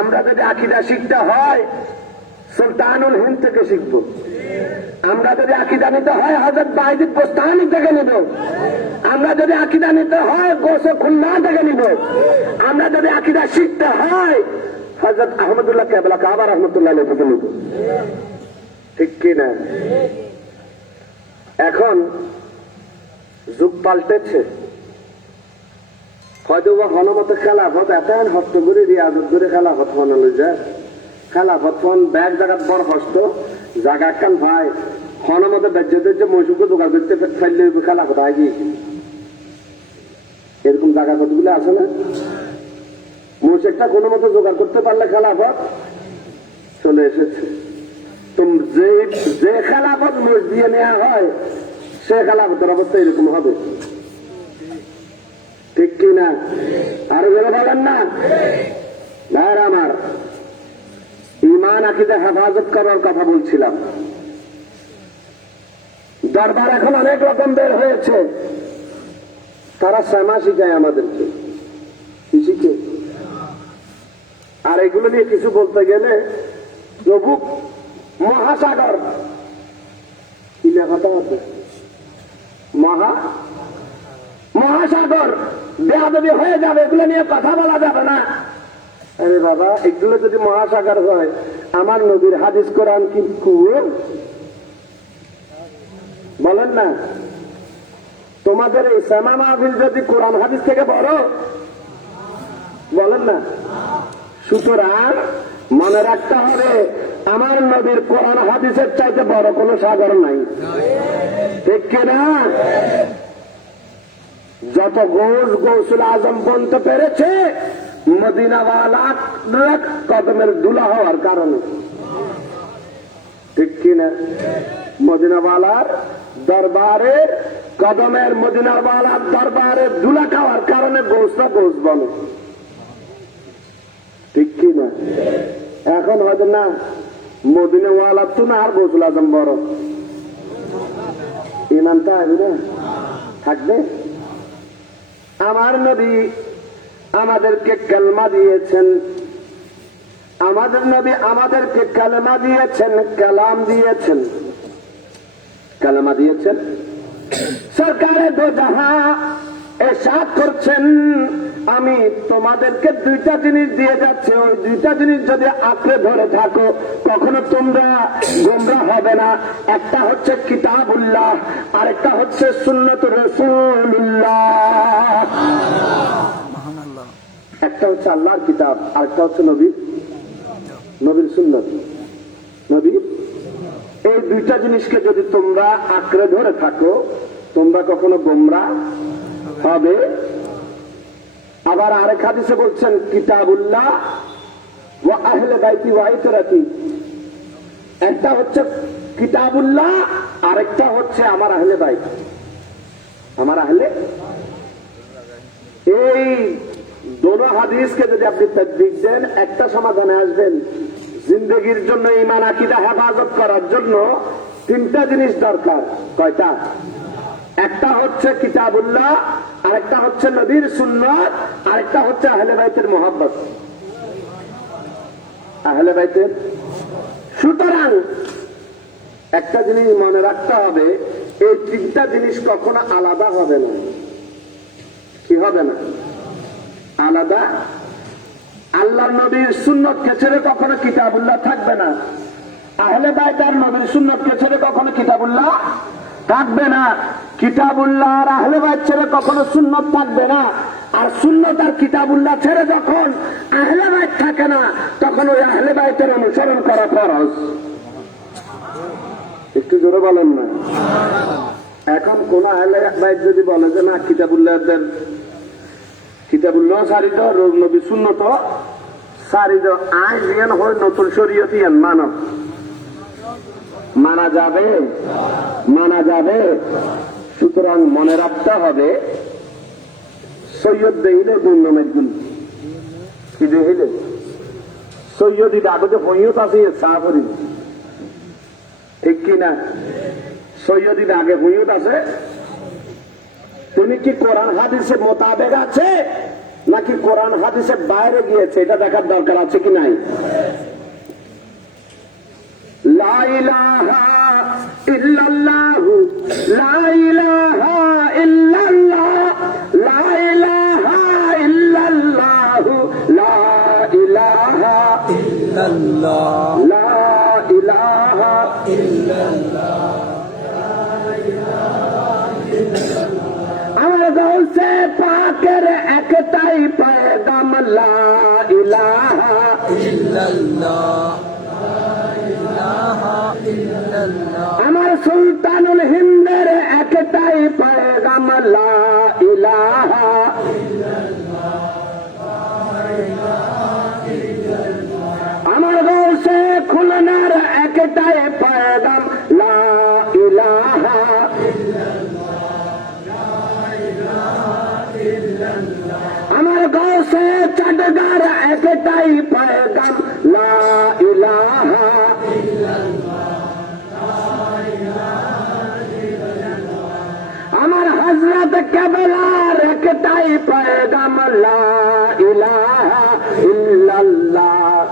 আমরা যদি আকীদা শিখতে হয় সুলতানুল হিন্দ থেকে শিখবো। আমরা যদি আকীদা নিতে হয় হযরত বাইজিদ বোস্তামি থেকে নিব। আমরা যদি আকীদা নিতে হয় গোছে খুলনা থেকে নিব। আমরা যদি আকীদা শিখতে হয় হযরত আহমদুল্লাহ কেবলা কাবা রহমতুল্লাহ আলাইহি থেকে নিব, ঠিক কি না? এখন যুগ পাল্টেছে, হয়তো হনমত খেলাফত এত হস্ত করে রিয়াজত করে খেলাফত বানালো যায়। খেলাফত ফোন ব্যাগ জায়গাত বড় হস্ত জায়গা কান ভাই হনমতে বেজ্জেদের যে মসুকে জোগাড় করতে ফেললে খেলাফত আগে এরকম জায়গা কতগুলো আছে না? মসজিদটা কোনো মতো জোগাড় করতে পারলে খেলাফত চলে এসেছে। যে খেলাফত মসজিদ দিয়ে নেওয়া হয় সে খেলাফতের অবস্থা এরকম হবে, ঠিক কি না? আরো বেরো বলেন না ভাইরা আমার, ঈমান আকীদা হেফাজত করার কথা বলছিলাম। দরবার এখন অনেক রকম বের হয়েছে, তারা শ্যামা শিখায় আমাদেরকে, কি শিখে? আর এগুলো নিয়ে কিছু বলতে গেলে প্রভু মহাসাগর কি লেখাটা আছে, মহাসাগর বেয়াদবি হয়ে যাবে, এগুলো নিয়ে কথা বলা যাবে না। আরে বাবা, এগুলো যদি মহাসাগর হয় আমার নবীর হাদিস কোরআন কি কুয়ো? বলেন না, তোমাদের এই শ্যামা মাহফিল যদি কোরআন হাদিস থেকে বড়, বলেন না? সুতরাং মনে রাখতে হবে আমার নবীর কোরআন হাদিসের চাইতে বড় কোনো সাগর নাই, ঠিক কিনা? যত গৌসুল আজম বলতে পেরেছে মদিনাওয়ালা কদমের দুলা হওয়ার কারণে, ঠিক কিনা? মদিনাওয়ালার দরবারে কদমের মদিনাওয়ালার দরবারে দুলা খাওয়ার কারণে গৌসটা গৌস বলে, ঠিক কিনা? এখন হয়তো না মদিনাওয়ালার তো না আর গৌসুল আজম বড়, ইমানটা হবে না, থাকবে। আমার নবী আমাদেরকে কালমা দিয়েছেন, আমাদের নবী আমাদেরকে কালমা দিয়েছেন, কালাম দিয়েছেন, কালমা দিয়েছেন। সরকারে দো জাহাঁ ইরশাদ করছেন আমি তোমাদেরকে দুইটা জিনিস দিয়ে যাচ্ছি, ওই দুইটা জিনিস যদি আঁকড়ে ধরে থাকো কখনো তোমরা গোমরাহ হবে না। একটা হচ্ছে কিতাবুল্লাহ, আরেকটা হচ্ছে সুন্নত রাসূলুল্লাহ। একটা হচ্ছে আল্লাহর কিতাব, আরেকটা হচ্ছে নবীর সুন্নত, নবীর। এই দুইটা জিনিসকে যদি তোমরা আঁকড়ে ধরে থাকো তোমরা কখনো গোমরাহ হবে। আবার আরেক হাদিসে বলছেন কিতাবুল্লাহ ওয়া আহলে বাইতি ওয়া ইতরাতি। একটা হচ্ছে কিতাবুল্লাহ, আরেকটা হচ্ছে আমার আহলে বাইত, আমার আহলে। এই দোনো হাদিসকে যদি আপনি তাদবিক দেন একটা সমাধানে আসবেন। জিন্দেগির জন্য ঈমান আকীদা হেফাজত করার জন্য তিনটা জিনিস দরকার। কয়টা? একটা হচ্ছে কিতাবুল্লাহ, আরেকটা হচ্ছে নবীর সুন্নাত, আরেকটা হচ্ছে আহলে বাইতের মহব্বত, আহলে বাইতের। সুতরাং একটা জিনিস মনে রাখতে হবে, এই তিনটা জিনিস কখনো আলাদা হবে না। কি হবে না? আলাদা। আল্লাহ নবীর সুন্নতকে ছেড়ে কখনো কিতাবুল্লাহ থাকবে না, আহলে বাইত আর নবীর সুন্নতকে ছেড়ে কখনো কিতাবুল্লাহ থাকবে না, কিতাবুল্লাহ আর আহলে বাইত ছেড়ে কখনো সুন্নত থাকবে না। আর সুন্নত আর কিতাবুল্লাহ ছেড়ে যখন আহলে বাইত থাকে না তখন ওই আহলে বাইতের অনুসরণ করা ফরজ। একটু জোরে বলেন না। এখন কোন আহলে বাইত যদি বলে যে না কিতাবুল্লাহ সারিদ নবী সুন্নত সারিদ আইন জ্ঞান হয় নতুন শরীয়ত ইয়ান মানব মানা যাবে, মানা যাবে। সুতরাং মনে রাখতে হবে সৈয়দ দেহিলে গুণমের গুণ কি দেহিলে সৈয়দি কাগজে ফইয়ত আছে সাহাবরি, ঠিক কিনা? সৈয়দি আগে ফইয়ত আছে, তুমি কি কোরআন হাদিসে মোতাবেক আছে নাকি কোরআন হাদিসে বাইরে গিয়েছে, এটা দেখার দরকার আছে কি নাই? লা ইলাহা ইল্লাল্লাহু, লা ইলাহা ইল্লাল্লাহ, লা ইলাহা ইল্লাল্লাহু, লা ইলাহা ইল্লাল্লাহ লা ইলাহা আমার গৌসে পাকের একটাই পয়গাম, লা ইলাহা ইল্লাল্লাহ ইলাহা ইল্লাল্লাহ আমার সুলতানুল হিন্দের একটাই পয়গাম, লা ইলাহা আমার গৌসে খুলনার একটাই পয়গাম, লা ইলাহা আমার গৌসে চটগার একটাই পয়গাম, লা ইলাহা আমার হযরত কেবলার একটাই পয়গাম, লা ইলাহা ইল্লাল্লাহ,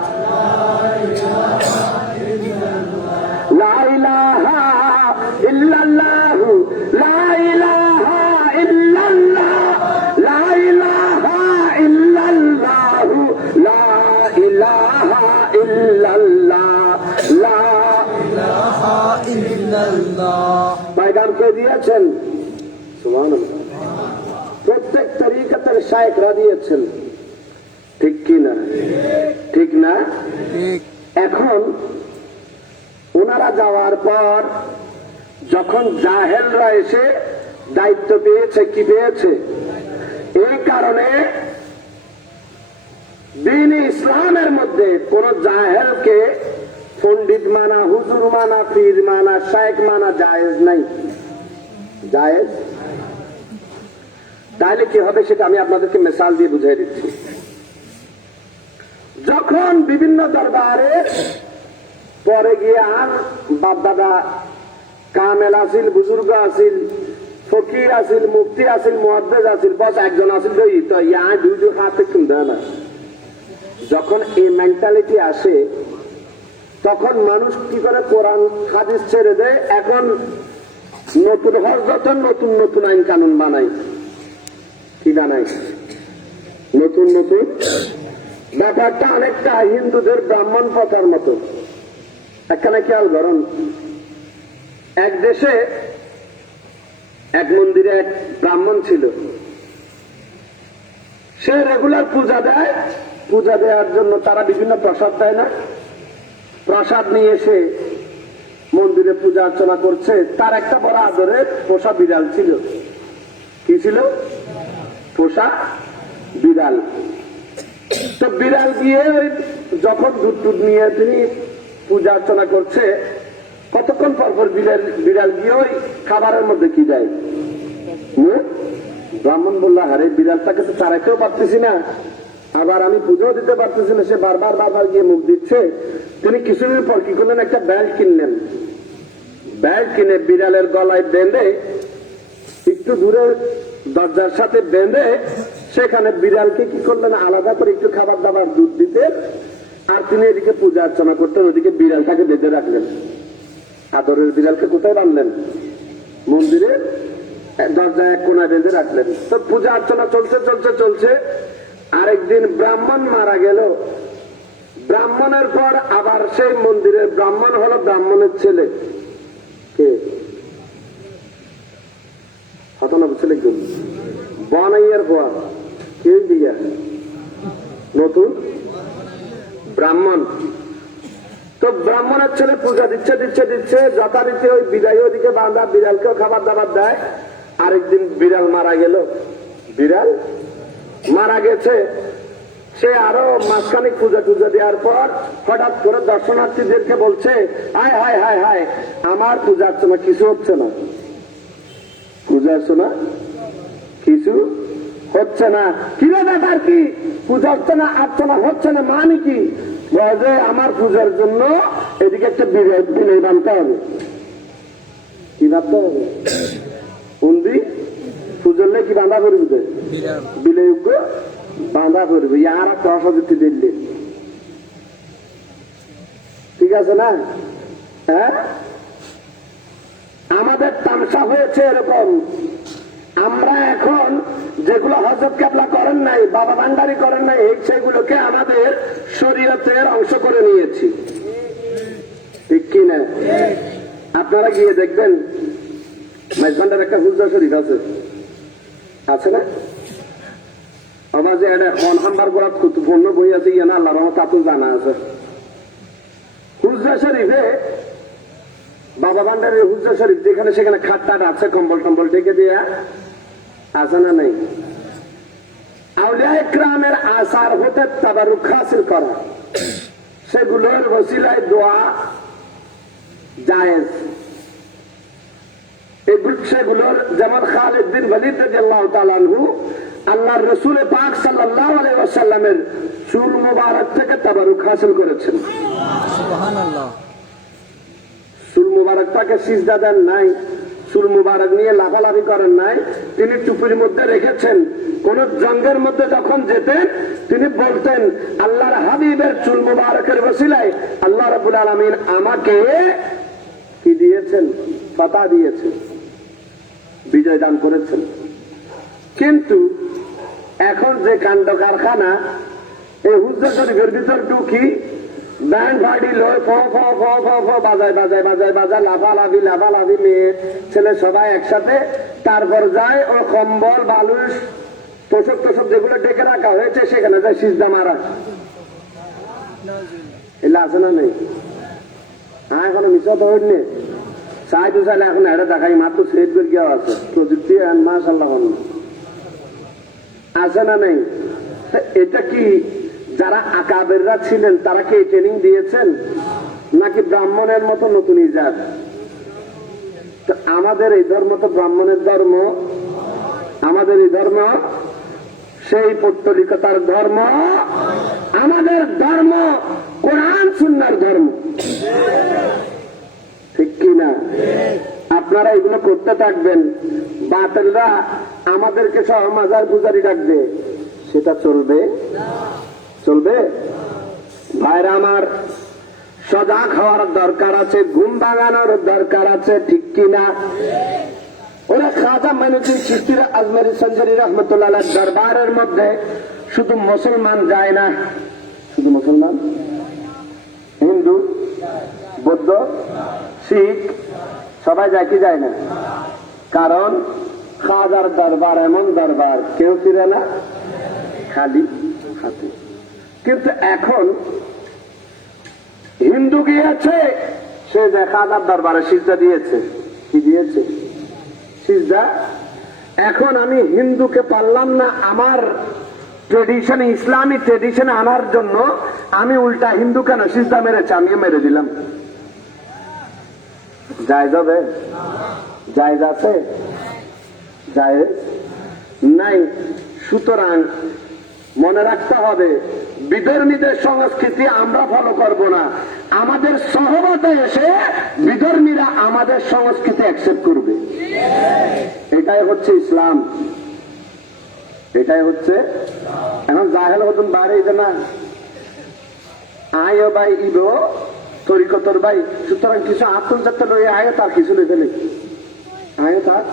লা ইলাহা ইল্লাল্লাহ, লা ইলাহা ইল্লাল্লাহ, লা ইলাহা ইল্লাল্লাহ, লা ইলাহা ইল্লাল্লাহ, লা ইলাহা ইল্লাল্লাহ পয়গাম কে দিয়েছেন? সুবহানাল্লাহ। প্রত্যেক তরিকতের শায়েখরা দিয়েছেন, ঠিক কি না? ঠিক না? ঠিক এখন ওনারা যাওয়ার পর যখন জাহেলরা এসে দায়িত্ব পেয়েছে, কি পেয়েছে? এই কারণে দ্বীন ইসলামের মধ্যে কোন জাহেলকে পণ্ডিত মানা, হুজুর মানা, পীর মানা, শায়েখ মানা জায়েজ নাই। জায়েজ তাহলে কি হবে সেটা আমি আপনাদেরকে মিসাল দিয়ে বুঝিয়ে দিচ্ছি। যখন বিভিন্ন দরবারে পরে গিয়ে আর বাপ দাদা কামেল আসিল, বুজুর্গ আসিল, ফকির আসিল, মুফতি আসিল, মুহাদ্দিস আসিল, বস একজন আসিল, তো ইয়া দুইজন হাতে কিনতে না। যখন এই মেন্টালিটি আসে তখন মানুষ কি করে? কোরআন হাদিস ছেড়ে দেয়। এখন নতুন হযরত নতুন নতুন আইন কানুন বানাই, কি বানাই? নতুন নতুন। ব্যাপারটা অনেকটা হিন্দুদের ব্রাহ্মণ প্রথার মতো। একখানে খেয়াল করুন, এক দেশে এক মন্দিরে এক ব্রাহ্মণ ছিল। সে রেগুলার পূজা দেয়। পূজা দেওয়ার জন্য তারা বিভিন্ন প্রসাদ দেয় না? প্রসাদ নিয়ে এসে মন্দিরে পূজা অর্চনা করছে। তার একটা বড় আদরের পোষা বিড়াল ছিল। কি ছিল? পোষা বিড়াল। তো বিড়াল গিয়ে যখন দুধ টুধ নিয়ে তিনি পূজা অর্চনা করছে, কতক্ষণ পর পর বিড়াল গিয়ে ওই খাবারের মধ্যে কি দেয়? ব্রাহ্মণ বলল, আরে বিড়ালটাকে তো তাড়াইতেও পারতেছি না, আবার আমি পুজো দিতে পারতেছি না, সে বারবার বারবার গিয়ে মুখ দিচ্ছে। তিনি কিছুদিন পর কি করলেন? একটা বেল্ট কিনলেন। বেল্ট কিনে বিড়ালের গলায় বেঁধে একটু দূরে দরজার সাথে বেঁধে সেখানে বিড়ালকে কি করলেন? আলাদা করে একটু খাবার দাবার দুধ দিতেন, আর তিনি এদিকে পূজা অর্চনা করতেন, ওদিকে বিড়ালটাকে বেঁধে রাখলেন। আদরের বিড়ালকে কোথায় বাঁধলেন? মন্দিরের দরজায় এক কোনায় বেঁধে রাখলেন। তো পূজা অর্চনা চলছে চলছে চলছে। আরেকদিন ব্রাহ্মণ মারা গেল। ব্রাহ্মণের পর আবার সেই মন্দিরের ব্রাহ্মণ হলো ব্রাহ্মণের ছেলে। কে? হতনা ছেলে বনাইয়ের বর কে দিয়া নতুন ব্রাহ্মণ। তো ব্রাহ্মণের ছেলে পূজা দিচ্ছে দিচ্ছে দিচ্ছে, যথারীতি ওই বিদায় ওদিকে বাঁধা, বিড়ালকেও খাবার দাবার দেয়। আরেকদিন বিড়াল মারা গেল। বিড়াল মারা গেছে। সে আরো মাসখানিক পূজা টুজা দেওয়ার পর হঠাৎ করে দর্শনার্থীদেরকে বলছে, হায় হায় হায় হায়, আমার পূজা অর্চনা কিছু হচ্ছে না। পূজা অর্চনা কিছু হচ্ছে না। কিরে ব্যাপার কি? পূজা অর্চনা হচ্ছে না মানে কি? যে আমার পূজার জন্য এদিকে একটা বিনয় বানতে হবে। কি ভাবতে হবে? বন্দি পুজোলে কি বাঁধা করবে বিরাম বিলেয়োগ্য বাঁধা করবে আর একটা অসদিতি দিল্লি ঠিক আছে না? হ্যাঁ, আমাদের তামসা হয়েছে এরকম, আমরা এখন যেগুলো হযরত কেবলা করেন নাই, বাবা ভান্ডারি করেন নাই, সেগুলোকে আমাদের শরীয়তের অংশ করে নিয়েছি, ঠিক কি না? আপনারা গিয়ে দেখবেন মাইজভান্ডার একটা হুজরা শরীফ আছে, আছে না? আমার যে এটা অনহাম্বার করা পূর্ণ বই আছে ইয়ে না, আল্লাহ রহমত তো জানা আছে। হুজরা শরীফে বাবা ভান্ডারের হুজরা শরীফ যেখানে সেখানে খাট্টাট আছে, কম্বল টম্বল ডেকে দেয়া আছে না নেই? আউলিয়া ইকরামের আসার হতে তাবারুক হাসিল করা, সেগুলোর ওসিলায় দোয়া জায়েজ। সেগুলোর যেমন খালিদ বিন ওয়ালিদ রাদিয়াল্লাহু তাআলা আনহু আল্লাহর রাসূল পাক সাল্লাল্লাহু আলাইহি ওয়াসাল্লামের চুল মুবারক থেকে তাবারুক হাসিল করেছেন। সুবহানাল্লাহ। চুল মুবারকটাকে সিজদা দেন নাই, চুল মুবারক নিয়ে লাফালাফি করেন নাই, তিনি টুপির মধ্যে রেখেছেন। কোন জঙ্গের মধ্যে যখন যেতেন তিনি বলতেন আল্লাহর হাবিবের চুল মুবারকের ওসিলায় আল্লাহ রাব্বুল আলামিন আমাকে কি দিয়েছেন? পাতা দিয়েছেন, বিজয় দান করেছেন। কিন্তু এখন যে কাণ্ড কারখানা, এই হুজরা শরীফের ভিতর ঢুকি ব্যান্ড পার্টি লয় ফ ফ ফ ফ ফ বাজায় বাজায় বাজায় বাজায় লাফালাফি মেয়ে ছেলে সবাই একসাথে, তারপর যায় ও কম্বল বালুস তোষক তোষক যেগুলো ডেকে রাখা হয়েছে সেখানে যায় সিজদা মারা। এগুলো আছে না নেই? হ্যাঁ, এখনো মিশা তো হইনি চাই তো চাইলে এখন এটা দেখাই মাত্র সেট করে গিয়ে আছে প্রযুক্তি মাশাআল্লাহ আছে না নেই? এটা কি যারা আকাবেররা ছিলেন তারা কি ট্রেনিং দিয়েছেন, নাকি ব্রাহ্মণের মতো নতুন ইজাদ? আমাদের এই ধর্ম তো ব্রাহ্মণের ধর্ম, আমাদের এই ধর্ম সেই পৌত্তলিকতার ধর্ম, আমাদের ধর্ম কোরআন সুন্নাহর ধর্ম, ঠিক কি না? আপনারা এগুলো করতে থাকবেন, বাতিলরা আমাদেরকে সব মাজার পূজারি ডাকবে, সেটা চলবে? চলবে? ভাইরা আমার, সজাগ হওয়ার দরকার আছে, ঘুম ভাঙানোর দরকার আছে, ঠিক কিনা? ওরা খাজা মাইনুদ্দিন চিশতির আজমেরি সঞ্জারি রহমতুল্লাহ আলাইহির দরবারের মধ্যে শুধু মুসলমান যায় না, শুধু মুসলমান, হিন্দু, বৌদ্ধ, শিখ সবাই যায় কি যায় না? কারণ খাজার দরবার এমন দরবার কেউ ফিরে না খালি হাতে। কিন্তু এখন হিন্দু গিয়েছে, সে যে খাজার দরবারে সিজদা দিয়েছে, কি দিয়েছে? সিজদা। এখন আমি হিন্দুকে পারলাম না আমার ট্রেডিশনে, ইসলামী ট্রেডিশনে আনার জন্য, আমি উল্টা হিন্দু কেন সিজদা মেরেছে, আমিও মেরে দিলাম। জায়েজ হবে? জায়েজ আছে? জায়েজ নাই। সুতরাং মনে রাখতে হবে, বিধর্মীদের সংস্কৃতি আমরা ফলো করব না, আমাদের সহমতে এসে বিধর্মীরা আমাদের সংস্কৃতি অ্যাকসেপ্ট করবে। এটাই হচ্ছে ইসলাম, এটাই হচ্ছে। এখন জাহেল হতুন বাড়ি না আয় ভাই ইবো তরিকতর ভাই, সুতরাং কিছু আত্মজাত লয়ে আয়, তার কিছু লেখে নেই আয় তার।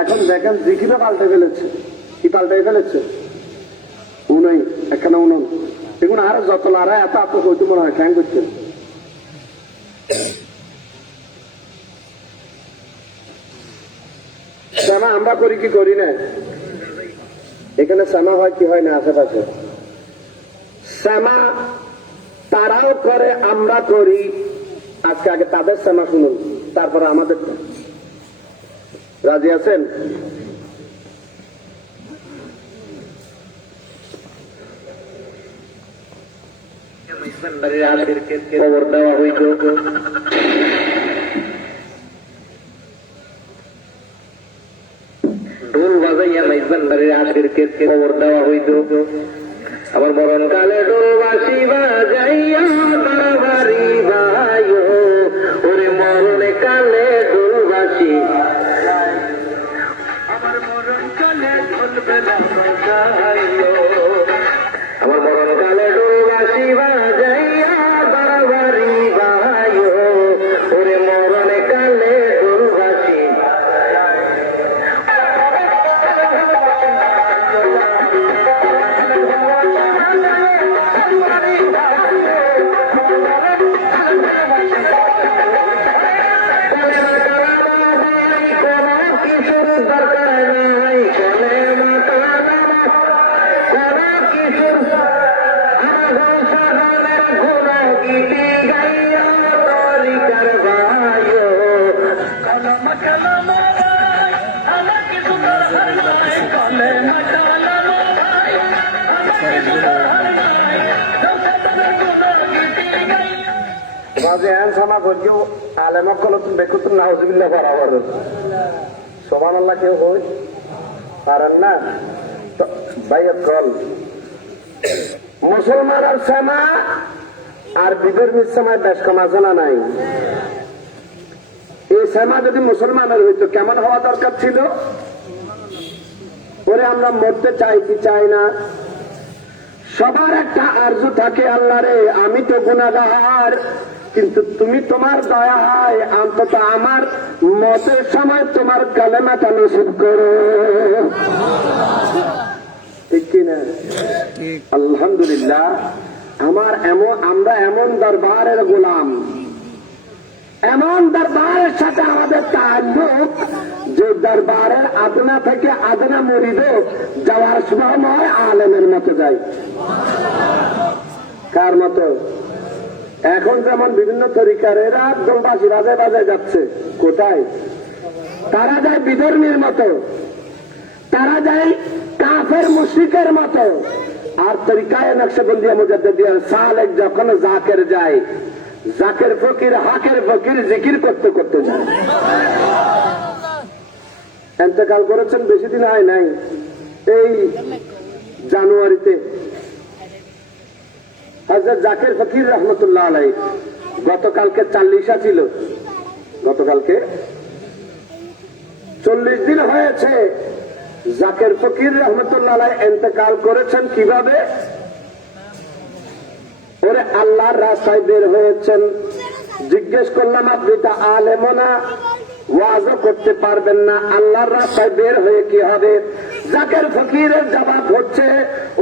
এখন দেখেন জিকিরও পাল্টে ফেলেছে, কি পাল্টে ফেলেছে? উনাই এখানে উনুন এগুলো আরো যত লারা এত এত হইতে মনে হয় খ্যাং করছে। শ্যামা আমরা করি কি করি না? এখানে শ্যামা হয় কি হয় না? আশেপাশে শ্যামা তারাও করে, আমরা করি। আজকে আগে তাদের শ্যামা শুনুন, তারপরে আমাদের। রাজি আছেন? খবর দেওয়া হইত, ঢোল বাজাইয়া মাইজবান্ডারের আশিরকে খবর দেওয়া হইত। আবার মরণকালে ঢোল বাসি বাজাইয়া বাড়ি ভাইও, ওরে মরণে কালে ঢোল বাসি। আমার সমাজে এন সমাজ হইলেও আলেমকল বেকুতুন নাউজুবিল্লাহ বরাবর সুবহানাল্লাহ কেউ হই পারেন না ভাইয়া কল মুসলমান আর সেমা আর বিধর্মীর সময় বেশ কম আছে না নাই? এই সেমা যদি মুসলমানের হইতো কেমন হওয়া দরকার ছিল? ওরে আমরা মরতে চাই কি চাই না? সবার একটা আরজু থাকে, আল্লাহ রে আমি তো গুনাহগার, কিন্তু তুমি তোমার দয়া হয় অন্তত আমার মতের সময় তোমার কালেমাটা নসিব করো, ঠিক কিনা? আলহামদুলিল্লাহ আমরা এমন দরবারের গোলাম, এমন দরবারের সাথে আমাদের তাল্লুক যে দরবারের আদনা থেকে আদনা মুরিদ যাওয়ার সময় আলেমের মতো যায়। কার মতো? এখন যেমন বিভিন্ন তরিকার এরা দোলবাসী বাজায় বাজায় যাচ্ছে, কোথায়? তারা যায় বিধর্মীর মতো, তারা যায় কাফের মুশরিকের মতো। আর তরিকায় নকশবন্দিয়া মুজাদ্দিদিয়া সালেক যখন জাকের যায়, জাকের ফকির হাকের ফকির জিকির করতে করতে যায়। ইন্তেকাল করেছেন বেশি দিন হয় নাই, এই জানুয়ারিতে হযরত জাকের ফকির রহমতুল্লাহ আলাইহি। গতকালকে 40 ছিল, গতকালকে 40 দিন হয়েছে জাকের ফকির রহমতুল্লাহ আলাইহি ইন্তেকাল করেছেন। কিভাবে? ওরে আল্লাহর রাস্তায় বের হয়েছেন। জিজ্ঞেস করলাম আপনি তা আলেম না, ওয়াজও করতে পারবেন না, আল্লাহর রাস্তায় বের হয়ে কি হবে? জাকের ফকিরের জবাব হচ্ছে,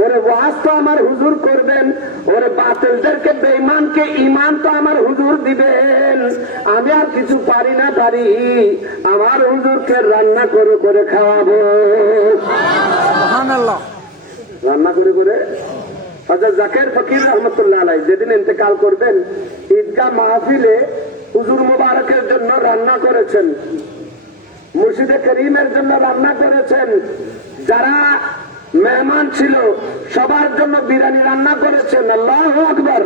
ওরে ওয়াজ তো আমার হুজুর করবেন, ওরে বাতিলদেরকে বেঈমানকে ঈমান তো আমার হুজুর দিবেন, আমি আর কিছু পারি না পারি, আমার হুজুরকে রান্না করে করে খাওয়াবো। সুবহানাল্লাহ। রান্না করে করে হযরত জাকের ফকির রহমতুল্লাহ আলাইহি যেদিন ইন্তেকাল করবেন, ঈদগাহ মাহফিলে হুজুর মুবারকের জন্য রান্না করেছেন, মুর্শিদে করিমের জন্য রান্না করেছেন, যারা মেহমান ছিল সবার জন্য বিরিয়ানি রান্না করেছেন। আল্লাহু আকবার।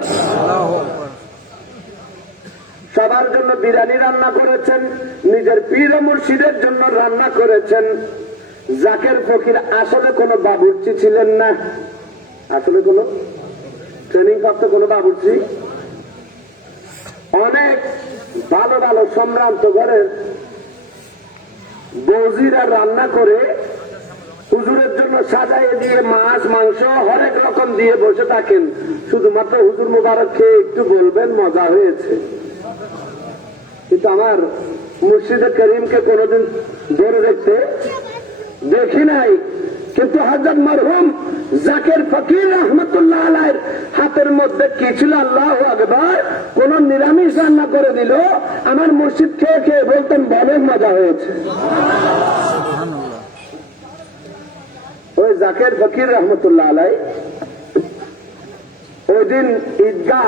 সবার জন্য বিরিয়ানি রান্না করেছেন, নিজের পীর ও মুর্শিদের জন্য রান্না করেছেন। জাকের ফকির আসলে কোনো বাবুর্চি ছিলেন না, আসলে কোন ট্রেনিং প্রাপ্ত কোন বাবুর্চি। অনেক ভালো ভালো সম্ভ্রান্ত ঘরের বৌজিরা রান্না করে হুজুরের জন্য সাজাইয়ে দিয়ে মাছ মাংস হরেক রকম দিয়ে বসে থাকেন, শুধুমাত্র হুজুর মুবারক খেয়ে একটু বলবেন মজা হয়েছে। কিন্তু আমার মুর্শিদে করিমকে কোনদিন ধরে দেখি নাই, কিন্তু হযরত মরহুম জাকের ফকির রহমতুল্লাহ আলাইহির হাতের মধ্যে কি ছিল? আল্লাহু আকবার। কোন নিরামিষ রান্না করে দিল, আমার মুর্শিদ খেয়ে খেয়ে বলতেন বলেন মজা হয়েছে। ওই জাকের ফকির রহমতুল্লাহ আলাইহি ওই দিন ঈদগাহ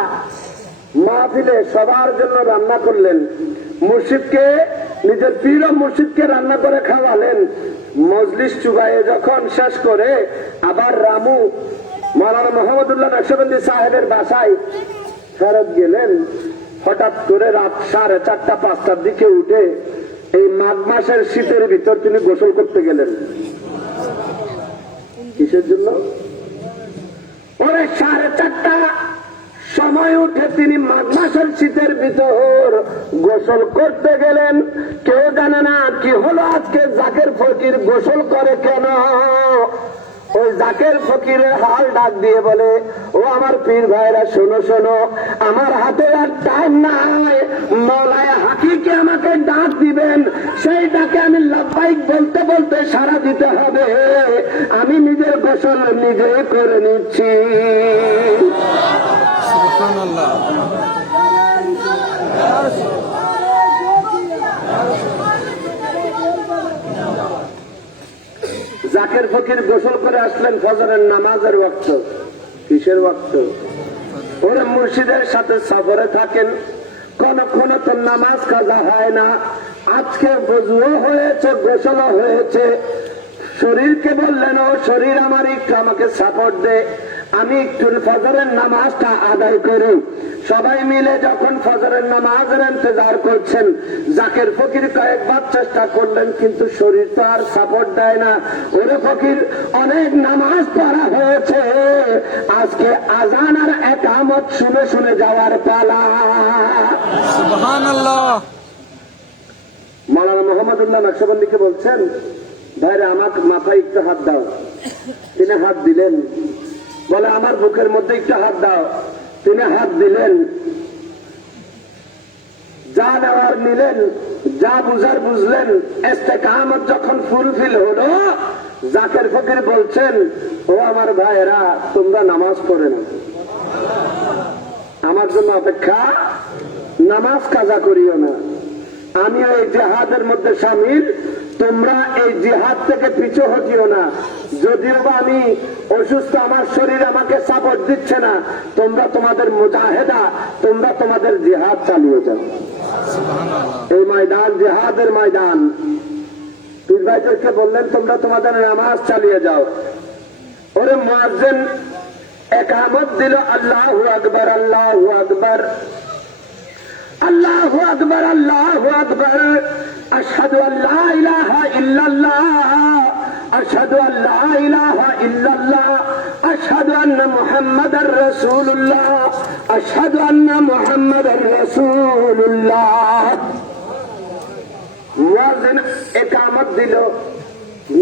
মাহফিলে সবার জন্য রান্না করলেন, মুর্শিদকে নিজের পীর ও মুর্শিদকে রান্না করে খাওয়ালেন। মজলিস চুবাইয়ে যখন শেষ করে আবার রামু মাওলানা মোহাম্মদুল্লাহ নকশবন্দি সাহেবের বাসায় ফেরত গেলেন। হঠাৎ করে রাত 4:30-5টার দিকে উঠে এই মাঘ মাসের শীতের ভিতর তিনি গোসল করতে গেলেন। কিসের জন্য? ওরে 4:30 সময় উঠে তিনি মাঘ মাসের শীতের ভিতর গোসল করতে গেলেন। কেউ জানে না কি হলো আজকে জাকের ফকির গোসল করে কেন। ওই জাকের ফকিরের হাল ডাক দিয়ে বলে, ও আমার পীর ভাইরা শোনো শোনো, আমার হাতে আর টাইম নাই, মওলায় হাকিকে আমাকে ডাক দিবেন, সেই ডাকে আমি লাব্বাইক বলতে বলতে সাড়া দিতে হবে, আমি নিজের গোসল নিজে করে নিচ্ছি। সুবহানাল্লাহ। জাকের ফকির গোসল করে আসলেন ফজরের নামাজের ওয়াক্ত। কিসের ওয়াক্ত? ওরা মুর্শিদের সাথে সফরে থাকেন, কোন তো নামাজ কাজা হয় না। আজকে বজুও হয়েছে, গোসলও হয়েছে। শরীরকে বললেন, ও শরীর আমার একটু আমাকে সাপোর্ট দে, আমি একটু ফজরের নামাজটা আদায় করি। সবাই মিলে যখন ফজরের নামাজের ইন্তজার করছেন, জাকের ফকির কয়েকবার চেষ্টা করলেন, কিন্তু শরীর তো আর সাপোর্ট দেয় না। ওরে ফকির, অনেক নামাজ পড়া হয়েছে, আজকে আজান আর একামত শুনে শুনে যাওয়ার পালা। সুবহানাল্লাহ। মাওলানা মোহাম্মদুল্লাহ নকশবন্দিকে বলছেন, ভাইরা আমার মাথায় একটু হাত দাও। তিনি হাত দিলেন। বলে আমার বুকের মধ্যে একটু হাত দাও। তিনি হাত দিলেন। যা নেওয়ার নিলেন, যা বুঝার বুঝলেন। ইস্তেকামত যখন ফুলফিল হলো, জাকের ফকির বলছেন, ও আমার ভাইয়েরা, তোমরা নামাজ পড়ে না, আমার জন্য অপেক্ষা, নামাজ কাজা করিও না। আমিও এই জিহাদের মধ্যে শামিল, তোমরা এই জিহাদ থেকে পিছু হটিও না। যদিও বা আমি অসুস্থ, আমার শরীর আমাকে সাপোর্ট দিচ্ছে না, তোমরা তোমাদের মুজাহেদা, তোমরা তোমাদের জিহাদ চালিয়ে যাও। এই ময়দান জিহাদের ময়দান। পীর ভাইদেরকে বললেন, তোমরা তোমাদের নামাজ চালিয়ে যাও। ওরে মুয়াজ্জিন একামত দিল, আল্লাহু আকবার, আল্লাহু আকবার, আল্লাহু আকবার, আল্লাহু আকবার, আশহাদু আল্লা ইলাহা ইল্লাল্লাহ, আশহাদু আল্লা ইলাহা ইল্লাল্লাহ, আশহাদু আন্না মুহাম্মাদার রাসূলুল্লাহ, আশহাদু আন্না মুহাম্মাদার রাসূলুল্লাহ। মুয়াজ্জিন একামত দিল,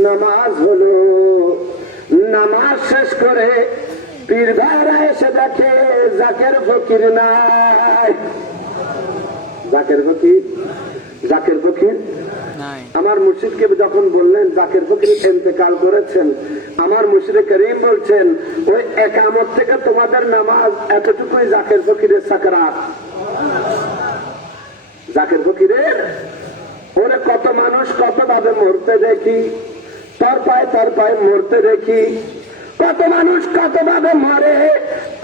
নামাজ হলো। নামাজ শেষ করে পীর ভাইরা এসে দেখে জাকের ফকির নাই। জাকের ফকির, জাকের ফকির নাই। আমার মুর্শিদকে যখন বললেন জাকের ফকির ইন্তেকাল করেছেন, আমার মুর্শিদ করিম বলছেন, ওই একামত থেকে তোমাদের নামাজ এতটুকুই জাকের ফকিরের সাকরাত। জাকের ফকিরের ওরে কত মানুষ কত ভাবে মরতে দেখি, তর পায়ে মরতে দেখি, কত মানুষ কত ভাবে মরে।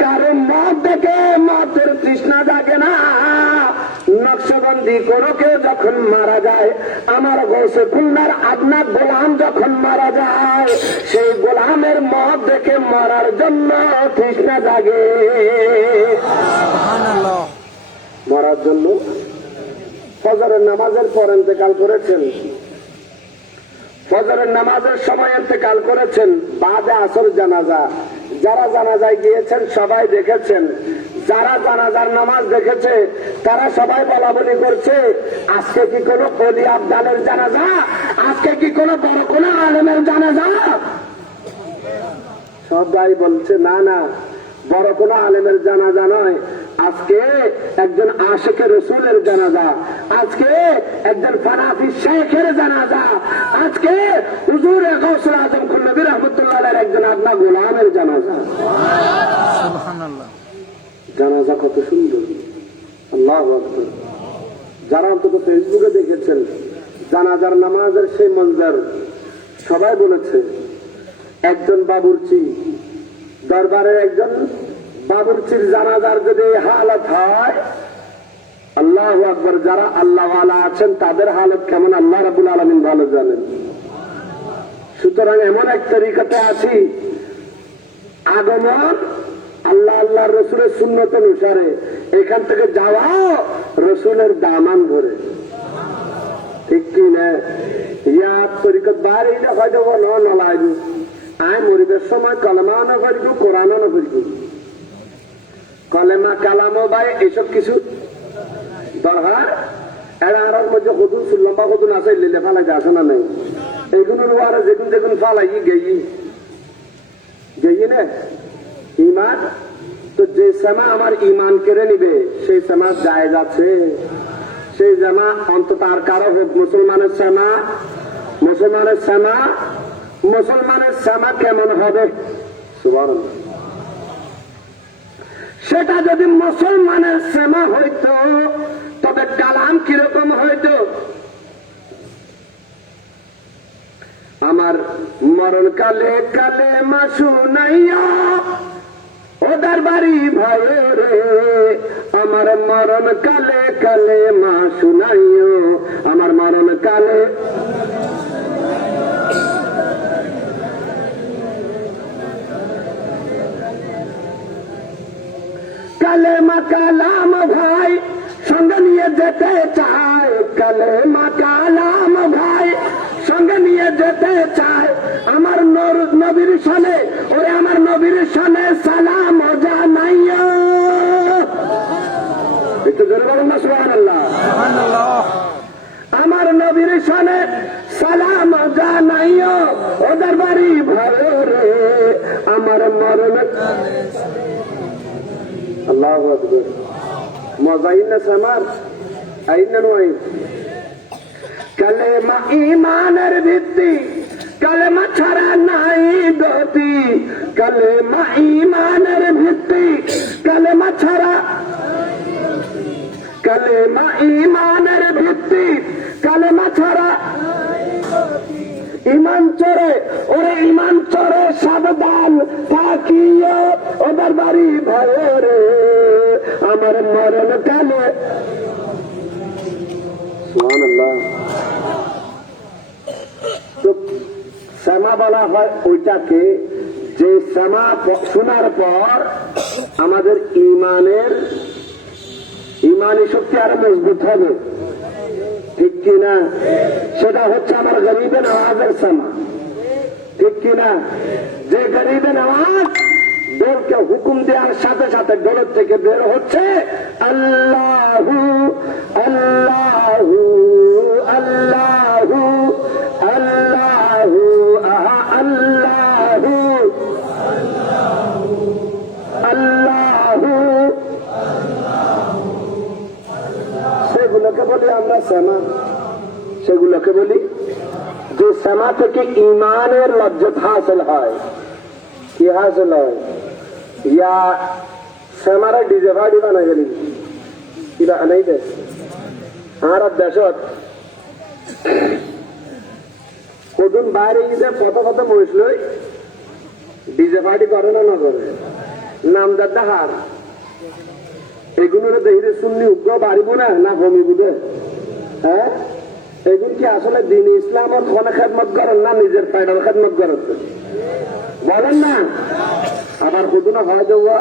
কারণ মদ দেখে মদের তৃষ্ণা জাগে না। নকশবন্দি কোনো কেউ যখন মারা যায়, আমার গৌসে খুলনার আদনাথ গোলাম যখন মারা যায়, সেই গোলামের মদ দেখে মরার জন্য তৃষ্ণা জাগে। সুবহানাল্লাহ। মরার জন্য ফজরের নামাজের পর ইন্তেকাল করেছেন, ফজরের নামাজের সময় ইন্তেকাল করেছেন। বাদে আসর জানাজা, যারা জানাজায় গিয়েছেন সবাই দেখেছেন। যারা জানাজার নামাজ দেখেছে তারা সবাই বলা বলি করছে, আজকে কি কোনো অলি আবদালের জানাজা, আজকে কি কোনো বড় কোনো আলেমের জানাজা? সবাই বলছে না না, বড় কোনো আলেমের জানাজা নয়, আজকে একজন আশিকে রসুলের জানাজা, আজকে একজন ফানাফি শেখের জানাজা, আজকে হুজুরে গৌসুল আজম খুলনবী রহমতুল্লাহের একজন আদনা গোলামের জানাজা। সুবহানাল্লাহ। জানাজা কত সুন্দর, আল্লাহু আকবার। যারা অন্তত ফেসবুকে দেখেছেন জানাজার নামাজের সেই মঞ্জার, সবাই বলেছে একজন বাবুর্চি, দরবারের একজন বাবুর্চির জানাজার যদি হালত হয়, আল্লাহু আকবার, যারা আল্লাহওয়ালা আছেন তাদের হালত কেমন আল্লাহ রাব্বুল আলামিন ভালো জানেন। সুতরাং এমন এক তরিকাতে আছি, আগমন আল্লাহ আল্লাহ রসুলের সুন্নত অনুসারে, এখান থেকে যাওয়াও রসুলের দামান ধরে, ঠিক কি না? ইয়াদ তরিকত বাড়ি হয়তো নলাইব, আয় মরিবের সময় কলেমাও না করিব, কোরআনও না করিব, কলেমা কালামও ভাই এসব কিছু দরকার। এরা আর মধ্যে কদুন লম্বা কদুন আছে, লিলে ফালাইতে আসে না নাই, এগুলোর ওয়ারে যেগুন যেগুন ফালাই গেই গেই না ইমান। তো যে সেমা আমার ইমান কেড়ে নিবে সেই সেমা জায়েজ আছে, সেই জামা অন্তত আর কারো হোক। মুসলমানের সেমা, মুসলমানের সেমা, মুসলমানের সেমা কেমন হবে? সুবহানাল্লাহ। সেটা যদি মুসলমানের সেমা হইতো তবে কালাম কিরকম হইতো? আমার মরণ কালে কালে মা শুনাইয়া ও দরবারি ভাই রে, আমার মরণ কালে কালে মা শুনাইও, আমার মরণ কালে কালে মা কালাম ভাই সঙ্গে নিয়ে যেতে চায়, কালেমা কালাম ভাই সঙ্গে নিয়ে যেতে চায়। আমার নবীর শানে, ওরে আমার নবীর শানে সালাম জানাইয়া। একটু জোরে বলুন না সুবহানাল্লাহ। আমার নবীর শানে সালাম জানাইয়া, ওদের বাড়ি ভালো রে আমার মরণ। আল্লাহু আকবার। মজাই না সামার আইনা নয়। কালেমা ইমানের ভিত্তি, কালেমা ছাড়া নাই গতি। কালেমা ইমানের ভিত্তি, কালেমা ছাড়া, কালেমা ইমানের ভিত্তি, কালেমা ছাড়া ইমান চোরে, ওরে ইমান চোরে সাবধান থাকিও, ওদের বাড়ি ভয় রে আমার মরণ কালে। সুবহানাল্লাহ। তো সামা বলা হয় ওইটাকে, যে সামা শোনার পর আমাদের ইমানি শক্তি আরো মজবুত হবে, ঠিক কিনা? সেটা হচ্ছে আমার গরিবের আওয়াজের সামা, ঠিক কিনা? যে গরিবের আওয়াজ ডোরকে হুকুম দেওয়ার সাথে সাথে ডোরের থেকে বের হচ্ছে আল্লাহু আল্লাহু আল্লাহু আল্লাহু আল্লাহু আল্লাহু, সেগুলোকে বলি আমরা সামা। সেগুলোকে বলি যে সামা থেকে ইমানের লজ্জত হাসিল হয়। কি হাসিল হয়? ইয়া সামারা ডিজে ভাড়ি বানাই গেলি কিবা আনাই দে। আর দেশত কদিন বাইরে গিয়ে কত কত মহিষ লই ডিজে ভাড়ি করে না করে নামদার দাহার এগুলোর দেহিরে শুননি উগ্র বাড়িব না কমিব দে। হ্যাঁ, এগুলো কি আসলে দিন ইসলামত কোনে খেদমত করেন না নিজের পায়ডার খেদমত করেন? বলেন না। আবার কত না হয় যাওয়া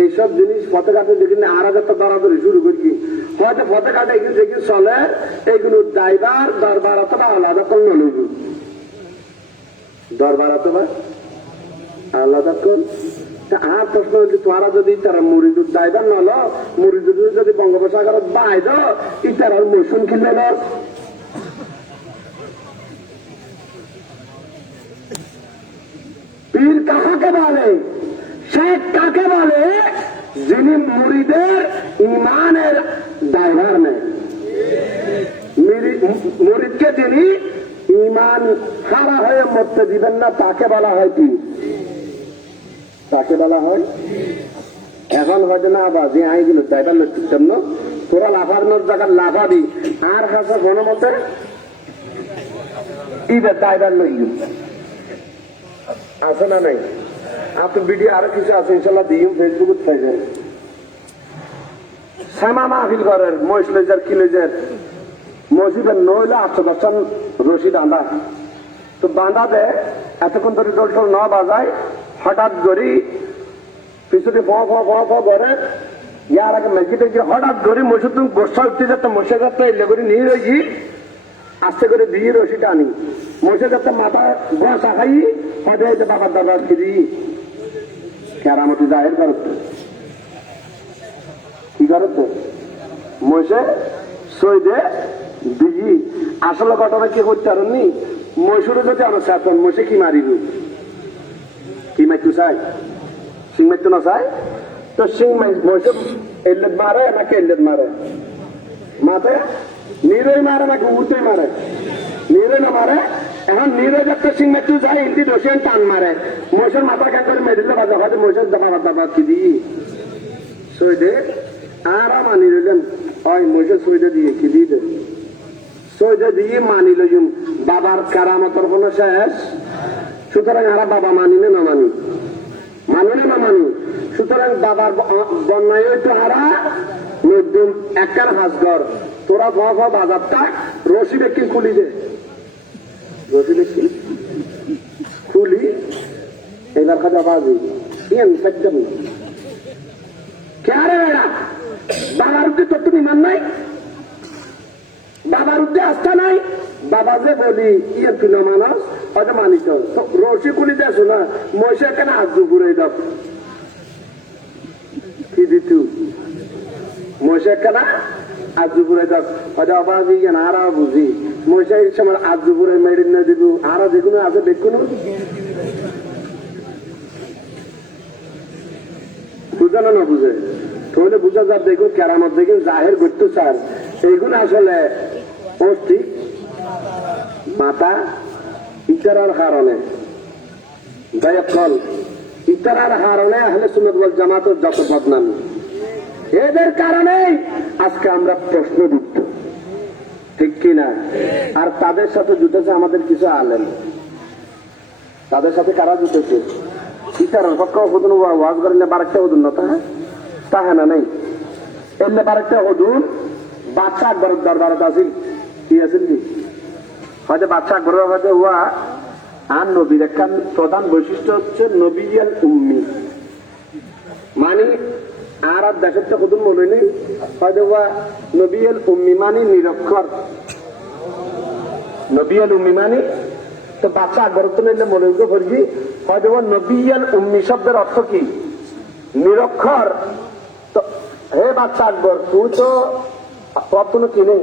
এইসব জিনিস পথে ঘাটে দেখি আর আগে তো দরাদরি শুরু করি, হয়তো পথে ঘাটে এগুলো দেখি চলে, এগুলোর ড্রাইভার দরবার অথবা আলাদা করে নলব, দরবার অথবা আলাদা কর। আর প্রশ্ন হচ্ছে তোরা যদি তারা মুড়িদুর ড্রাইভার নল, মুড়িদুর যদি বঙ্গোপসাগরত বাইদ ইতার মৌসুম কিনলে নল। পীর কাকে বলে? শেখ কাকে বলে? যিনি মুরিদের ইমানের ড্রাইভার নেই। মুরিদকে যিনি ইমান হারা হয়ে মরতে দিবেন না, তাকে বলা হয় কি? তাকে বলা হয়। এখন হয়তো না বাজে আইগুলো ড্রাইভার লড়ছিস না, তোরা লাফানোর জায়গায় লাফাবি আর হাসা কোনো মতে ইবের ড্রাইভার লইল আছে না নাই? আপনার ভিডিও আরো কিছু আছে ইনশাল্লাহ দিম ফেসবুক পাইবেন। শ্যামা মাহফিল করেন মহিষ লেজার কি লেজার মসজিদের নইলে 800 রশি বাঁধা, তো বাঁধা দেয় এতক্ষণ ধরে টোল টোল না বাজায়, হঠাৎ করে পিছনে ফ করে ইয়ার আগে মসজিদে গিয়ে হঠাৎ করে মসজিদ তুমি বর্ষা উঠতে যেত, মশে যাতে এলে করে নিয়ে রয়েছি আস্তে করে দিয়ে রশি টানি, মশে যাতে মাথা বসা খাই হঠাৎ বাবার দাদা ফিরি কেরামতি জাহের করত। কি করত? মশে সইদে দিজি। আসলে ঘটনা কি করতে পারেননি, মশুরে যদি আরো চাতন মশে কি মারিব, কি মাইতু চাই? সিং মাইতু না চাই তো সিং মশে এল্লেট মারে নাকি এল্লেট মারে? মাথে নিরই মারে নাকি উঠতেই মারে? নিরে না মারে। এখন নিরে যাতে সিং মাইতু যায় হিন্দি দোষেন টান মারে, মশের মাথা কেন করে মেডিলে বাজা হয়তো মশের দাবা কি দিই সইদে আর মানি রইলেন হয় মশে সইদে দিয়ে কি দিয়ে দেন সইদে দিয়ে মানি লইম। বাবার কারামতর কোন শেষ? সুতরাং আর বাবা মানি না মানি, মানি না মানি। সুতরাং বাবার বন্যায় একটু হারা নতুন একার হাসগর তোরা বাজারটা রশি বেকি খুলি দে, রশি বেকি খুলি এবার খাজা বাজি কে আরে বেড়া বাবার উদ্দে তোর তুমি ইমান নাই, বাবার উদ্দে আস্থা নাই। বাবা যে বলি ইয়ে কিলো মানুষ হয়তো মানিত রসি কুলি দেখো না মহিষে কেন আজু ঘুরে দাও কি দিতু মহিষে কেন আজু ঘুরে দাও হয়তো অবাক ইয়ে না আরা বুঝি মহিষে সময় আজু ঘুরে মেডিন না দিব আরো যেগুলো আছে দেখুন বুঝে না বুঝে তাহলে বুঝা যাক দেখুন কেরামত দেখুন জাহের করতে চান এইগুলো আসলে অস্থি মাতা ইতারার কারণে দয়াকল ইতারার কারণে আহলে সুন্নাত ওয়াল জামাতের যত বদনামি এদের কারণেই আজকে আমরা প্রশ্নবিদ্ধ, ঠিক কিনা? আর তাদের সাথে জুটেছে আমাদের কিছু আলেম। তাদের সাথে কারা জুটেছে? ইতারার পক্ষ হদুন ওয়াজ করেন বারেকটা হদুন না তাহা না নাই এমনি বারেকটা হদুন বাচ্চা আকবর দরবারত আছিল কি আছিল কি হয়তো বাচ্চা আকবরের হয়তো ওয়া আর নবীর একটা প্রধান বৈশিষ্ট্য হচ্ছে নবিয়াল উম্মি, মানে আর দেশের তো কদুন মনে নেই হয়তো ওয়া নবিয়াল উম্মি মানে নিরক্ষর, নবিয়াল উম্মি মানে তো বাচ্চা আকবর তো নিলে মনে হতে পারবি হয়তো ওয়া নবিয়াল উম্মি শব্দের অর্থ কি নিরক্ষর। তো হে বাচ্চা আকবর তুই তো প্রথম কি নেই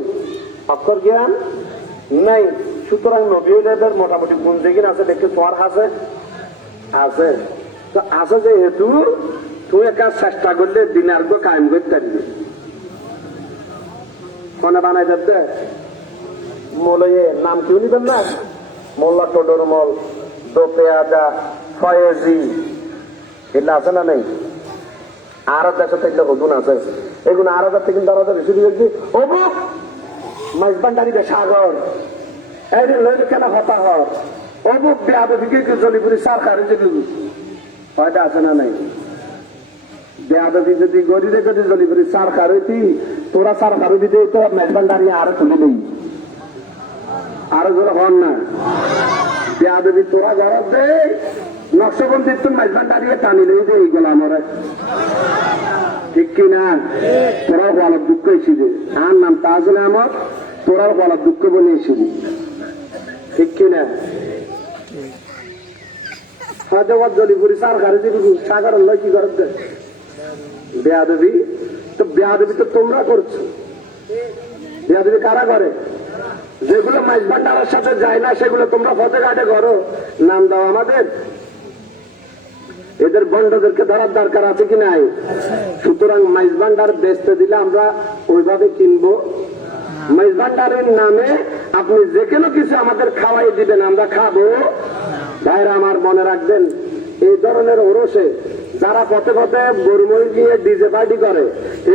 অক্ষর জ্ঞান নাই, সুতরাং নবীদের মোটামুটি কোন দিকে আছে দেখতে তোমার আছে আছে তো আছে যেহেতু তুই একটা চেষ্টা করলে দিনার গো কায়েম করতে পারবি কোনে বানাই দেবে মৌলয়ে নাম কেউ নিবেন না মোল্লা টোডর মল দোপেয়াজা ফয়েজি এগুলো আছে না নেই? আরো দেশে থেকে হদুন আছে এগুলো আরো দেশ থেকে তারা বেশি দিয়েছি অবুক মাইজবান্ডারিতে সাগর এদিন লইলে কেন হতা হয় অবুক বেআদবিকে জলিপুরি সার খারে যে হয়তো আছে না নাই? বেআদবি যদি গরিবে যদি জলিপুরি সার খারতি তোরা সার খারে দিতে তো মেজবান্ডারি আরো তুলে নেই আরো জোর হন না বেআদবি তোরা গরব দে নকশবন্দি তো মেজবান্ডারি টানি নেই যে এইগুলো আমরা ঠিক কিনা? তোরাও বলার দুঃখ এসেছে আর নাম তাজলে আমার তোরাও বলার দুঃখ বলে এসেছি, ঠিক কিনা? হয়তো জলিপুরি সার খারে দিবি সাগর লয় কি করতে বেয়াদবি তো বেয়াদবি তো তোমরা করছো, বেয়াদবি কারা করে? যেগুলো মাইজবান্ডারের সাথে যায় না সেগুলো তোমরা ফতে ঘাটে করো, নাম দাও আমাদের। এদের বন্ডদেরকে ধরার দরকার আছে কি নাই? সুতরাং মাইজবান্ডার বেচতে দিলে আমরা ওইভাবে কিনবো। মাইজবান্ডারের নামে আপনি যে কোনো কিছু আমাদের খাওয়াই দিবেন আমরা খাবো। ভাইরা আমার মনে রাখবেন এই ধরনের ওরসে যারা পথে পথে গরু মহিষ নিয়ে ডিজে পার্টি করে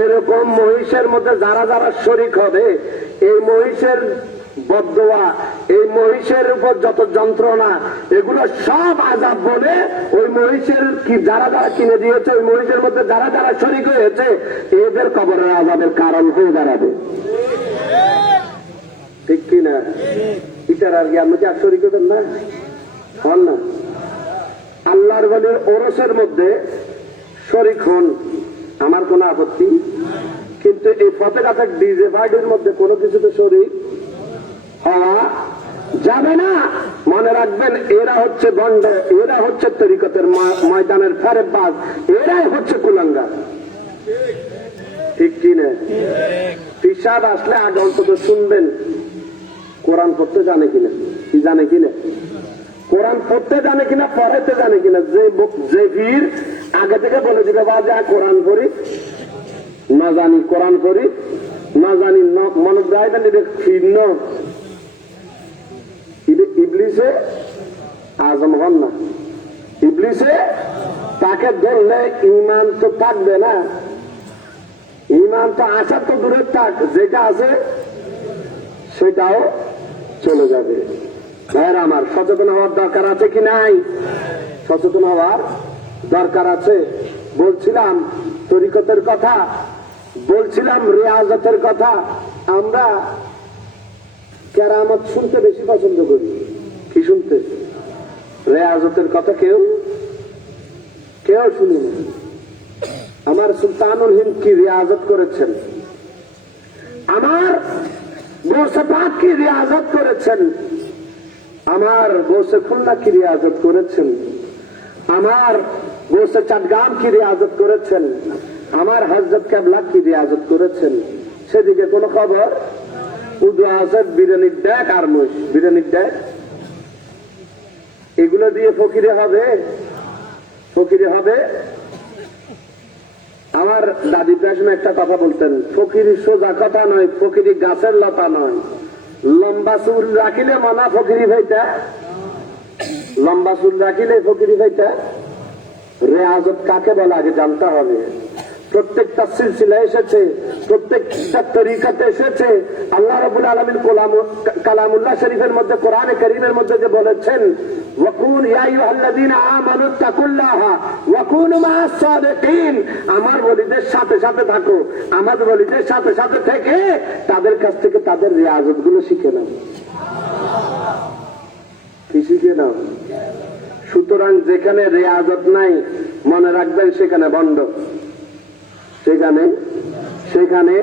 এরকম মহিষের মধ্যে যারা যারা শরিক হবে এই মহিষের বদদোয়া এই মহিষের উপর যত যন্ত্রণা এগুলো সব আযাব বলে ওই মহিষের কি যারা যারা কিনে দিয়েছে ওই মহিষের মধ্যে যারা যারা শরিক হয়েছে এদের কবরের আযাবের কারণ হয়ে দাঁড়াবে, ঠিক কিনা? এটার আর কি আপনি কি আর শরিক হবেন না? হন না? আল্লাহর বলির ওরসের মধ্যে শরিক হন, আমার কোনো আপত্তি, কিন্তু এই ফতেগাছের ডিজে পার্টির মধ্যে কোনো কিছুতে শরিক হওয়া যাবে না। মনে রাখবেন এরা হচ্ছে দণ্ড, এরা হচ্ছে তরিকতের ময়দানের ফেরেবাজ, এরাই হচ্ছে কুলাঙ্গার, ঠিক কিনা? পিসাব আসলে আগে অন্তত শুনবেন কোরআন পড়তে জানে কিনা, কি জানে কিনা, কোরআন পড়তে জানে কিনা, পড়াইতে জানে কিনা। যে পীর আগে থেকে বলে দিবে বা যা কোরআন পড়ি না জানি কোরআন পড়ি না জানি মনে যাইবেন ভিন্ন ইবলিসে আজম হন না। ইবলিসে তাকে ধরলে ইমান তো থাকবে না, ইমান তো আসা তো দূরের থাক, যেটা আছে সেটাও চলে যাবে। ভাইরা আমার সচেতন হওয়ার দরকার আছে কি নাই? সচেতন হওয়ার দরকার আছে। বলছিলাম তরিকতের কথা, বলছিলাম রিয়াজতের কথা। আমরা কেরামত শুনতে বেশি পছন্দ করি, কি শুনতে? রিয়াজতের কথা কেউ কেউ শুনি না। আমার আমার সুলতানুল হিন্দ কি রিয়াজত করেছেন, আমার গৌসে পাক কি রিয়াজত করেছেন, আমার গৌসে খুলনা কি রিয়াজত করেছেন, আমার গৌসে চাটগাম কি রিয়াজত করেছেন, আমার হযরত কেবলা কি রিয়াজত করেছেন, সেদিকে কোনো খবর। উদু আছে বিরিয়ানির ডেক আর মুশ বিরিয়ানির ডেক, এগুলো দিয়ে ফকিরে হবে, ফকিরে হবে। আমার দাদি পেছনে একটা কথা বলতেন, ফকিরি সোজা কথা নয়, ফকিরি গাছের লতা নয়। লম্বা চুল রাখিলে মানা ফকিরি ভাইটা, লম্বা চুল রাখিলে ফকিরি ভাইটা। রেয়াজত কাকে বলে আগে জানতে হবে। প্রত্যেকটা সিলসিলা এসেছে, প্রত্যেকটা তরিকাতে এসেছে। আল্লাহ রাব্বুল আলামিন কালামুল্লাহ শরীফের মধ্যে, কোরআনে কারীমের মধ্যে যে বলেছেন, ওয়াকুন ইয়া আইয়ুহাল্লাযীনা আমানু তাকুল্লাহা ওয়াকুনু মা'আস সাদিকিন, আমার ওলিদের সাথে সাথে থাকো, আমার ওলিদের সাথে সাথে থেকে তাদের কাছ থেকে তাদের রিয়াজত গুলো শিখে নাও। কি শিখে নাও? সুতরাং যেখানে রিয়াজত নাই, মনে রাখবেন সেখানে ভণ্ড, সেখানে সেখানে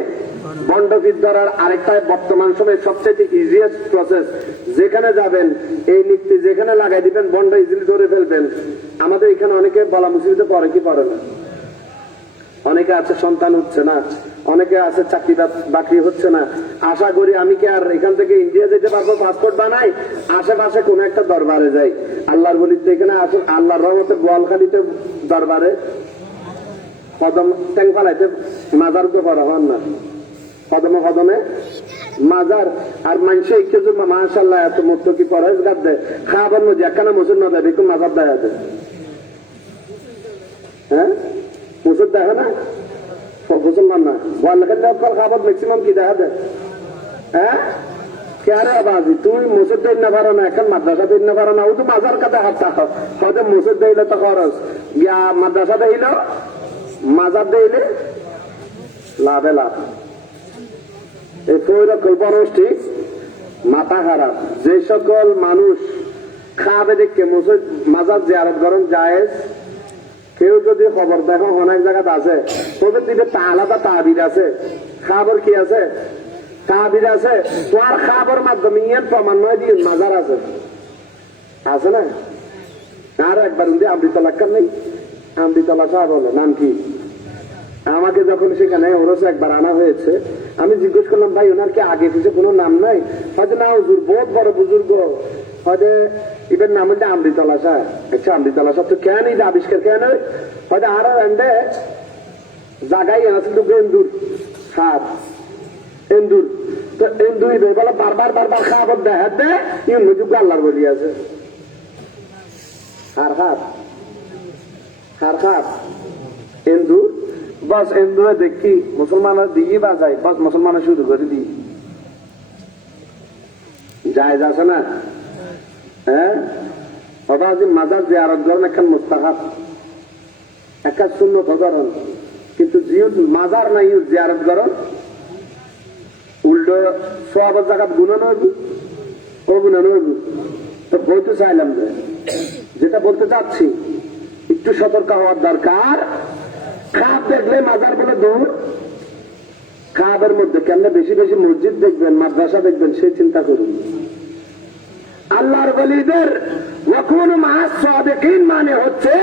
ভণ্ডপীর ধরার আরেকটা বর্তমান সময়ে সবচেয়ে ইজিয়েস্ট প্রসেস। যেখানে যাবেন এই নীতি যেখানে লাগাই দিবেন, ভণ্ড ইজিলি ধরে ফেলবেন। আমাদের এখানে অনেকে বলা মুসিবতে পড়ে কি পড়ে না, অনেকে আছে সন্তান হচ্ছে না, অনেকে আছে চাকরি বাকরি হচ্ছে না। আশা করি আমি কি আর এখান থেকে ইন্ডিয়া যেতে পারবো, পাসপোর্ট বানাই, আশেপাশে কোন একটা দরবারে যাই। আল্লাহর বলিতে এখানে আসুন, আল্লাহর রহমতে বোয়ালখালীতে দরবারে কদম ট্যাং ফালাইতে মাজার তো করা হন না, কদমে কদমে মাজার। আর মানুষে কিছু মাশাআল্লাহ এত মত কি পরেজগার দেয়, খাবার মধ্যে একখানা মুসুর না দেয়, দেখুন মাজার দেয় আছে। হ্যাঁ, মুসুর দেখে না মুসলমান না, বোয়ালখালী খাবার ম্যাক্সিমাম কি দেখা দেয়। হ্যাঁ, ক্যারে আবাজি তুমি মুসুর দেই না পারো না, এখন মাদ্রাসা দেই না পারো না, ও তো মাজার কাছে হাত থাকো, হয়তো মুসুর দিলে তো খরচ, গিয়া মাদ্রাসা দিল মাজার দিলে লাভে লাভ। এই কল্পনষ্টি মাথা খারাপ। যে সকল মানুষ খাবে দেখে মাজার জিয়ারত করেন জায়েজ, কেউ যদি খবর দেখো অনেক জায়গাতে আছে, তোদের দিকে তা আলাদা তাবির আছে, খাবার কি আছে, তাবির আছে, তোমার খাবার মাধ্যমে ইয়ার প্রমাণময় দিয়ে মাজার আছে, আছে না? আর একবার উনি আমৃতলা কার নেই, আমৃতলা সাহেব হলো নাম কি? আমাকে যখন সেখানে ওরস একবার আনা হয়েছে, আমি জিজ্ঞেস করলাম, ভাই ওনার কি আগে পিছিয়ে কোনো নাম নাই? হয়তো না হুজুর, বহুত বড় বুজুর্গ, হয়তো এবার নাম হচ্ছে আমৃতলা সাহেব। আচ্ছা, আমৃতলা সাহেব তো কেন এটা আবিষ্কার কেন? হয়তো আরো এন্ডে জায়গায় আছে তো এন্দুর সাপ, এন্দুর তো এন্দুর বলে বারবার বারবার খাবার দেখা দেয়, ইউন মুজুব আল্লাহর বলি আছে। আর খাপ আর খাপ এন্দুর, বস এন্দুরে দেখি মুসলমানের দিকে বাজাই, বস মুসলমানের শুরু করে দিই, জায়েজ আছে না? হ্যাঁ, ওটা হচ্ছে মাজার জিয়ারত করেন একখান মুস্তাহাব, একটা সুন্নত করেন, কিন্তু যেহেতু মাজার নাই জিয়ারত করেন, উল্টো সওয়াবের জায়গায় গুনাহ নয়, ও গুনাহ নয়। তো বলতে চাইলাম যে, যেটা বলতে চাচ্ছি, একটু সতর্ক হওয়ার দরকার। খাপ দেখলে মাজার বলে দূর, খাপের মধ্যে কেমনে বেশি বেশি মসজিদ দেখবেন, মাদ্রাসা দেখবেন, সেই চিন্তা করুন। আল্লাহর ওলিদের ওয়াকুনু মা'আস সাদিকিন মানে হচ্ছে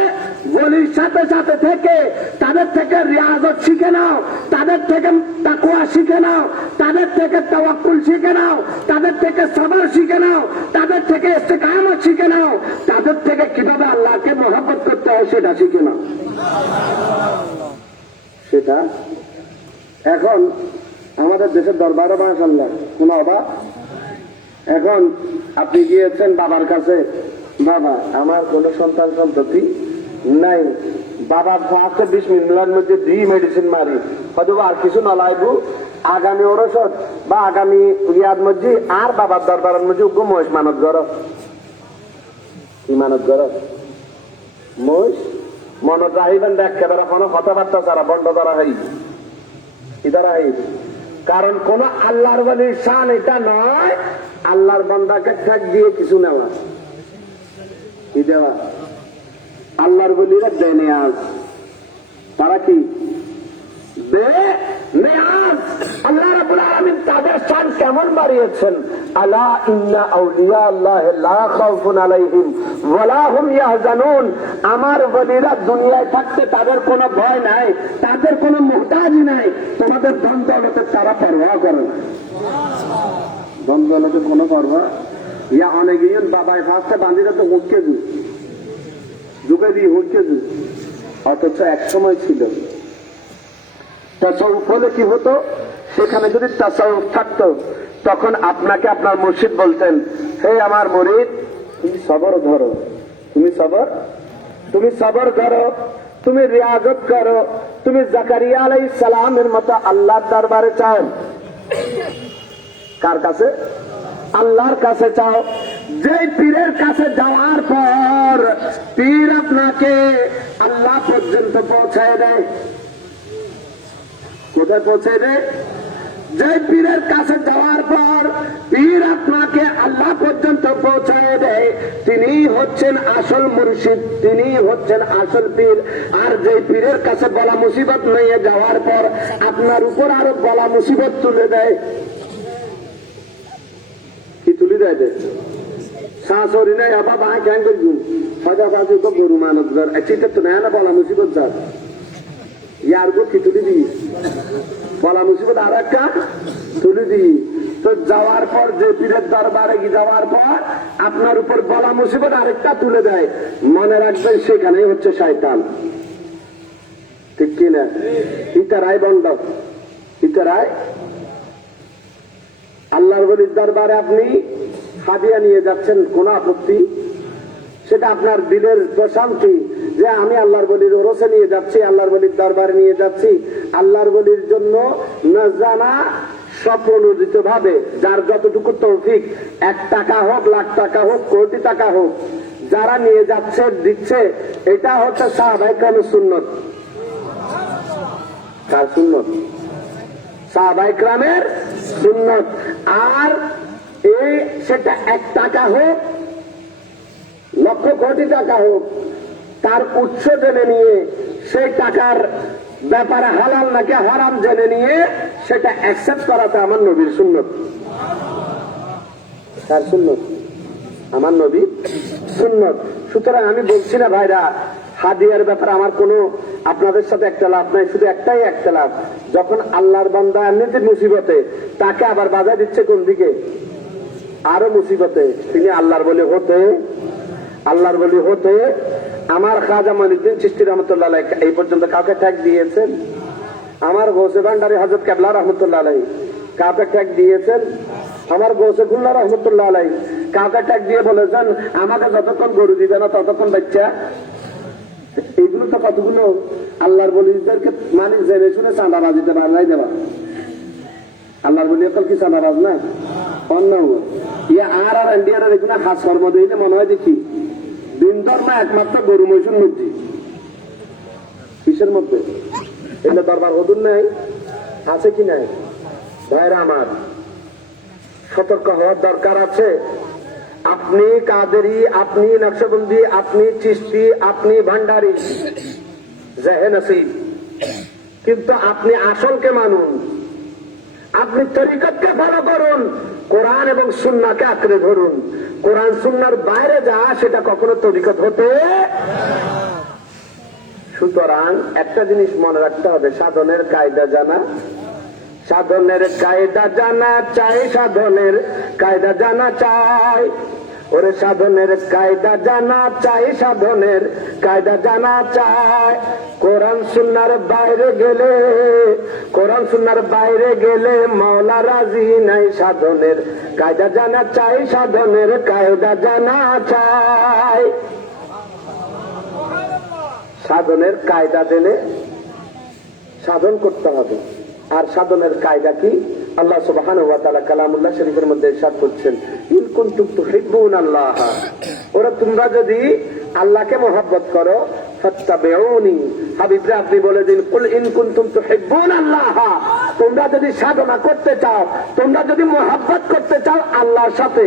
ওলির সাথে সাথে থেকে তাদের থেকে রিয়াজত শিখে নাও, তাদের থেকে তাকওয়া শিখে নাও, তাদের থেকে তাওয়াক্কুল শিখে নাও, তাদের থেকে সবর শিখে নাও, তাদের থেকে ইস্তেকামত শিখে নাও, তাদের থেকে কিভাবে আল্লাহকে মহব্বত করতে হয় সেটা শিখে নাও। সেটা এখন আমাদের দেশের দরবারে মাশাআল্লাহ কোন অভাব। এখন আপনি গিয়েছেন বাবার কাছে, বাবা আমার কোন সন্তান সন্ততি নাই, বাবার আছে 20 মিনিটের মধ্যে দি মেডিসিন মারি, হয়তো আর কিছু নলাইবু, আগামী ওরসত বা আগামী ইয়াদ মধ্যে আর বাবার দরবারের মধ্যে মহিষ মানত গর, ইমানত গর মহিষ মনত রাহিবেন, একেবারে কোনো কথাবার্তা ছাড়া বন্ধ করা হয় ইদারা হয়। কারণ কোন আল্লাহর ওলির শান এটা নয় আল্লাহর বান্দাকে ঠেক দিয়ে কিছু নেওয়া, কি দেওয়া। আল্লাহর ওলিরা দেয় নেয়াজ, তারা কি বেনিয়াজ। আল্লাহ রাব্বুল আলামিন তাদের শান কেমন বাড়িয়েছেন, আলা ইন্না আউলিয়া আল্লাহি লা খাউফুন আলাইহিম ওয়া লা হুম ইয়াহজানুন। আমার ওলিরা দুনিয়ায় থাকতে তাদের কোনো ভয় নাই, তাদের কোনো মুহতাজি নাই। তোমাদের ধন দৌলতের তারা পরোয়া করে না, ধন দৌলতের কোনো পরোয়া। ইয়া অনেক ইয়ন বাবায় ফাঁসতে বান্দিরা তো হুঁকে ঢুকে দিয়ে হুঁকে অথচ এক সময় ছিল তাসাউফ হলে কি হতো, সেখানে যদি তাসাউফ থাকতো তখন আপনাকে আপনার মুর্শিদ বলতেন, হে আমার মুরিদ, তুমি সবর ধরো, তুমি সবর ধরো, তুমি রিয়াজত করো, তুমি জাকারিয়া আলাইহিস সালামের মতো আল্লাহর দরবারে চাও। কার কাছে? আল্লাহর কাছে চাও। যে পীরের কাছে যাওয়ার পর পীর আপনাকে আল্লাহ পর্যন্ত পৌঁছায় দেয়। কোথায় পৌঁছায় দেয়? যে পীরের কাছে যাওয়ার পর পীর আপনাকে আল্লাহ পর্যন্ত পৌঁছায় দেয়, তিনি হচ্ছেন আসল মুর্শিদ, তিনি হচ্ছেন আসল পীর। আর যে পীরের কাছে বলা মুসিবত নিয়ে যাওয়ার পর আপনার উপর আরো বলা মুসিবত তুলে দেয়, কি তুলে দেয়? শাশুড়ি নাই আবা বাঁ ক্যাং করবো সজা বাজু তো গরু মানব চিন্তা তো নেয় না বলা মুসিবত যার ইয়ার গো কি তুলে দিই বলা মুসিবত আর একটা তুলে দিই। তো যাওয়ার পর যে পীরের দরবারে যাওয়ার পর আপনার উপর বলা মুসিবত আরেকটা তুলে দেয়, মনে রাখবেন সেখানে হচ্ছে শয়তান। ঠিক কিনা? ইতারাই বন্ড, ইতারাই। আল্লাহর ওলির দরবারে আপনি হাদিয়া নিয়ে যাচ্ছেন, কোন আপত্তি? সেটা আপনার দিলের প্রশান্তি যে আমি আল্লাহর ওলির ওরসে নিয়ে যাচ্ছি, আল্লাহর ওলির দরবারে নিয়ে যাচ্ছি। আল্লাহর ওলির জন্য না জানা স্বপ্রণোদিত ভাবে যার যতটুকু তৌফিক, 1 টাকা হোক, লাখ টাকা হোক, কোটি টাকা হোক, যারা নিয়ে যাচ্ছে দিচ্ছে, এটা হচ্ছে সাহাবায়ে কেরামের সুন্নত। কার সুন্নত? সাহাবায়ে কেরামের সুন্নত। আর এই সেটা 1 টাকা হোক, লক্ষ কোটি টাকা হোক, তার উৎস জেনে নিয়ে সেই টাকার ব্যাপারে হালাল নাকি হারাম জেনে নিয়ে সেটা অ্যাকসেপ্ট করাতে আমার নবীর সুন্নত। তার সুন্নত, আমার নবীর সুন্নত। সুতরাং আমি বলছি না ভাইরা, হাদিয়ার ব্যাপারে আমার কোনো আপনাদের সাথে একটা লাভ নাই, শুধু একটাই একটা লাভ, যখন আল্লাহর বান্দা এমনিতে মুসিবতে, তাকে আবার বাধা দিচ্ছে কোন দিকে? আরো মুসিবতে। তিনি আল্লাহর বলি হতে আমার খাজা মঈনুদ্দিন চিশতি রহমতুল্লাহ আলাইহি এই পর্যন্ত কাউকে ট্যাগ দিয়েছেন? আমার গৌসে ভান্ডারী হযরত কেবলা রহমতুল্লাহ আলাইহি কাউকে ট্যাগ দিয়েছেন? আমার গৌসে খুলনা রহমতুল্লাহ আলাইহি কাউকে ট্যাগ দিয়ে বলেছেন আমাকে যতক্ষণ গরু দিবে না ততক্ষণ বাচ্চা? এইগুলো তো কতগুলো আল্লাহর বলিদেরকে মানে জেনে শুনে চাঁদাবাজিতে বাড়াই দেওয়া। আল্লাহর বলি কি চাঁদাবাজ না? অন্য ইয়ে আর ইন্ডিয়ার এগুলো হাস কর্ম দিলে মনে হয় দেখি দিন ধর্ম একমাত্র গরু মহিষের মধ্যে। কিসের মধ্যে? এগুলো দরবার হদুর নাই, আছে কি নাই? ভাইরা আমার, সতর্ক হওয়ার দরকার আছে। আপনি কাদেরি, আপনি নকশবন্দি, আপনি চিশতি, আপনি ভান্ডারী, জেহে নসিব, কিন্তু আপনি আসলকে মানুন, আপনি তরিকতকে ফলো করুন, কোরআন এবং সুন্নাহকে আঁকড়ে ধরুন। কোরআন সুন্নাহর বাইরে যা সেটা কখনো তরিকত হতে। সুতরাং একটা জিনিস মনে রাখতে হবে, সাধনের কায়দা জানা, সাধনের কায়দা জানা চাই, সাধনের কায়দা জানা চাই। ওরে সাধনের কায়দা জানা চাই, সাধনের কায়দা জানা চাই। কোরআন সুন্নাহর বাইরে গেলে, কোরআন সুন্নাহর বাইরে গেলে মাওলা রাজি নাই। সাধনের কায়দা জানা চাই, সাধনের কায়দা জানা চাই। সাধনের কায়দা জেনে সাধন করতে হবে। আর সাধনের কায়দা কি? আল্লাহ সুবহানাহু ওয়া তাআলা কালামুল্লাহ শরীফের মধ্যে ইরশাদ করছেন, ইন কুনতুম তুহিব্বুনাল্লাহ, ওরা তোমরা যদি আল্লাহকে মহব্বত করো, ফাত্তাবিউনি, হাবিবরে আপনি বলে দিন, কুল ইন কুনতুম তুহিব্বুনাল্লাহ, তোমরা যদি সাধনা করতে চাও, তোমরা যদি মহব্বত করতে চাও আল্লাহর সাথে,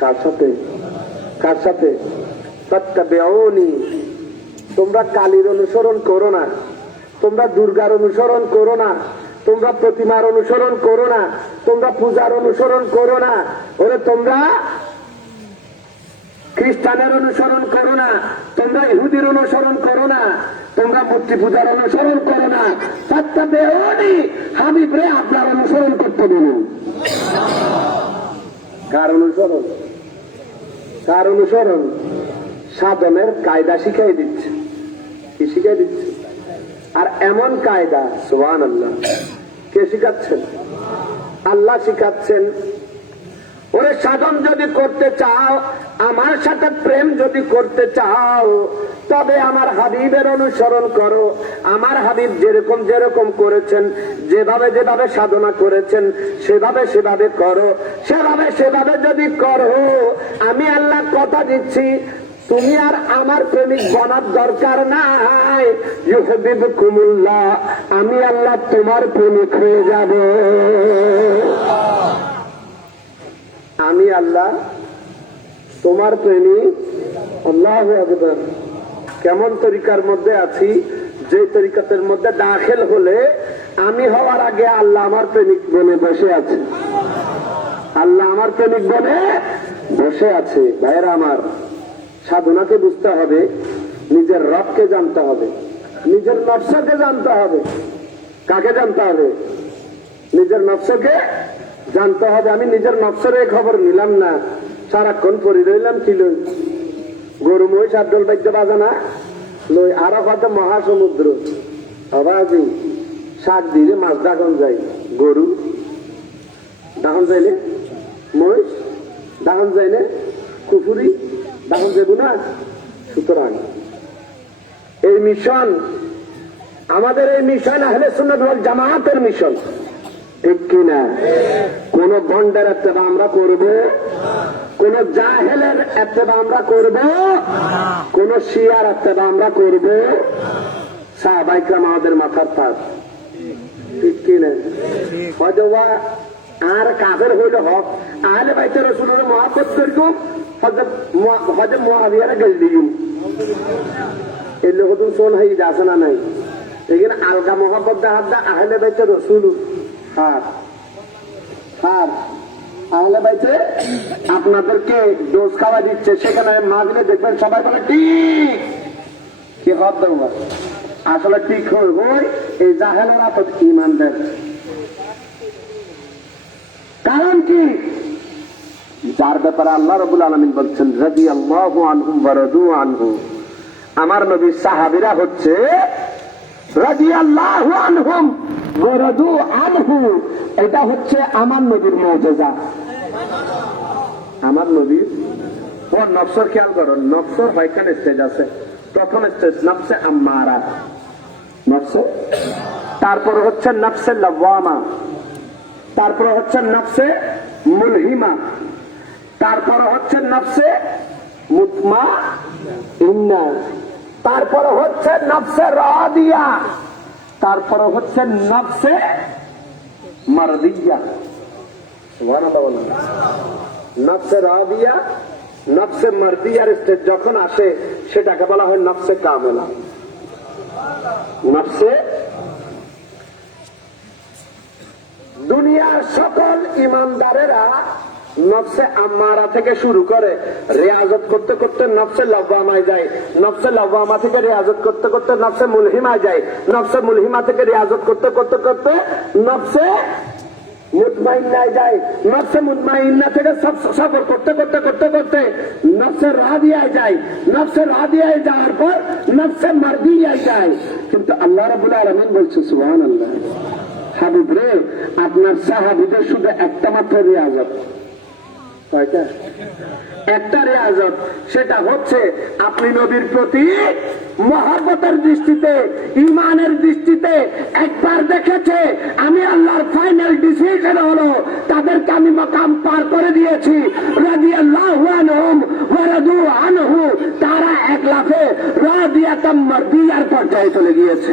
কার সাথে? কার সাথে? ফাত্তাবিউনি, তোমরা কালির অনুসরণ করো না, তোমরা দুর্গার অনুসরণ করো না, তোমরা প্রতিমার অনুসরণ করো না, তোমরা পূজার অনুসরণ করো না, ওরে তোমরা খ্রিস্টানের অনুসরণ করো না, তোমরা ইহুদির অনুসরণ করো না, তোমরা মূর্তি পূজার অনুসরণ করো না, হাবিব রে আপনার অনুসরণ করতে বলুন। কার অনুসরণ? কার অনুসরণ? সাধনের কায়দা শিখাই দিচ্ছে। কি শিখাই দিচ্ছে? আর এমন কায়দা, সুবহানাল্লাহ, কে শিখাচ্ছেন? আল্লাহ শিখাচ্ছেন। ওরে সাধন যদি করতে চাও, আমার সাথে প্রেম যদি করতে চাও, তবে আমার হাবিবের অনুসরণ করো। আমার হাবিব যেরকম যেরকম করেছেন, যেভাবে যেভাবে সাধনা করেছেন, সেভাবে সেভাবে করো। সেভাবে সেভাবে যদি করো, আমি আল্লাহ কথা দিচ্ছি, তুমি আর আমার প্রেমিক বনার দরকার নাই। ইউহিব্বুকুমুল্লাহ, আমি আল্লাহ তোমার প্রেমিক হয়ে যাব। আমি আল্লাহ তোমার প্রেমিক। আল্লাহু আকবার। কেমন তরিকার মধ্যে আছি, যে তরিকাতের মধ্যে দাখিল হলে আমি হওয়ার আগে আল্লাহ আমার প্রেমিক বনে বসে আছে। আল্লাহ আমার প্রেমিক বনে বসে আছে। ভাইয়েরা আমার, সাধনাকে বুঝতে হবে, নিজের রবকে জানতে হবে, নিজের নফসকে জানতে হবে। কাকে জানতে হবে? নিজের নফসকে জানতে হবে। আমি নিজের নফসের এই খবর নিলাম না, সারাক্ষণ পরি রইলাম কি লই, গরু মই সাদ্দল বাদ্য বাজা না লই, আরো হয়তো মহাসমুদ্র আবাজি শাক দিয়ে মাছ দাখন যাই, গরু দাখন যাইলে, মহিষ দাখন যাইলে, কুকুরি দাখন যাইব না। সুতরাং এই মিশন, আমাদের এই মিশন আহলে সুন্নাত ওয়াল জামাতের মিশন, ঠিক কিনা? কোন বন্ডের এত্তেবা আমরা করব, কোন জাহেলের এত্তেবা আমরা করব, কোন শিয়ার এত্তেবা আমরা করব। সাহাবায়ে কেরাম আমাদের মাথার তাজ, ঠিক কিনা? হয়তো আর কাফের হইলে হক, আহলে বাইতে রাসূলের মহব্বত করব, হযরত মুআবিয়ারে গাল দিম, এর লোক তো শোন হই যাচ্ছে না নাই। এখানে আলগা মহব্বত দা আহলে বাইতে রাসূল, আহলে বাইতে আপনাদেরকে ডোজ খাওয়া দিচ্ছে, সেখানে মাগলে দেখবেন সবাই বলে ঠিক, কি হদ দেওয়া আসলে ঠিক হই এই জাহেলেরা তো ইমানদার। কারণ কি? যার ব্যাপারে আল্লাহ রাব্বুল আলামিন বলছেন রাদিয়াল্লাহু আনহুম ওয়া রাদু আনহু, আমার নবীর সাহাবীরা হচ্ছে রাদিয়াল্লাহু আনহুম ওয়া রাদু আনহু। এটা হচ্ছে আমার নবীর মুজিজা। আমার নবীর ও নফসর খেয়াল করো, নফসর কয়খান স্টেজ আছে? প্রথম স্টেজ নফসে আম্মারা, নফসে, তারপর হচ্ছে নফসে লাওয়ামা, তারপর হচ্ছে নফসে মুলহিমা, তারপর হচ্ছে নফসে মুতমাইন্না, তারপর হচ্ছে নফসে রাদিয়া, তারপর হচ্ছে নফসে মারদিয়া। সুবহানাল্লাহ। নফসে রাদিয়া, নফসে মারদিয়ার স্টেজ যখন আসে, সেটাকে বলা হয় নফসে কামেলা। নফসে, দুনিয়ার সকল ইমানদারেরা নফসে আম্মারা থেকে শুরু করে রিয়াজত করতে করতে নফসে লাওয়ামায় যায়, নফসে লাওয়ামা থেকে রিয়াজত করতে করতে নফসে মুলহিমায় যায়, নফসে মুলহিমা থেকে রিয়াজত করতে করতে করতে নফসে মুতমাইন্নায় যায়, নফসে মুতমাইন্না থেকে সফর করতে করতে করতে করতে নফসে রাদিয়ায় যায়, নফসে রাদিয়ায় যাওয়ার পর নফসে মারদিয়ায় যায়। কিন্তু আল্লাহ রাব্বুল আলামিন বলছে সুবহানাল্লাহ, হাবিব রে আপনার সাহাবীদের শুধু একটা মাত্র রিয়াজত। কয়টা? একটা রিয়াজত। সেটা হচ্ছে আপনি নবীর প্রতি মহব্বতের দৃষ্টিতে, ইমানের দৃষ্টিতে একবার দেখেছে, আমি আল্লাহর ফাইনাল ডিসিশন হলো তাদেরকে আমি মাকাম পার করে দিয়েছি। রাদিয়াল্লাহু আনহুম ওয়া রাদু আনহু, তারা এক লাফে রাদিয়াতাম মারদিয়ার পর্যায়ে চলে গিয়েছে।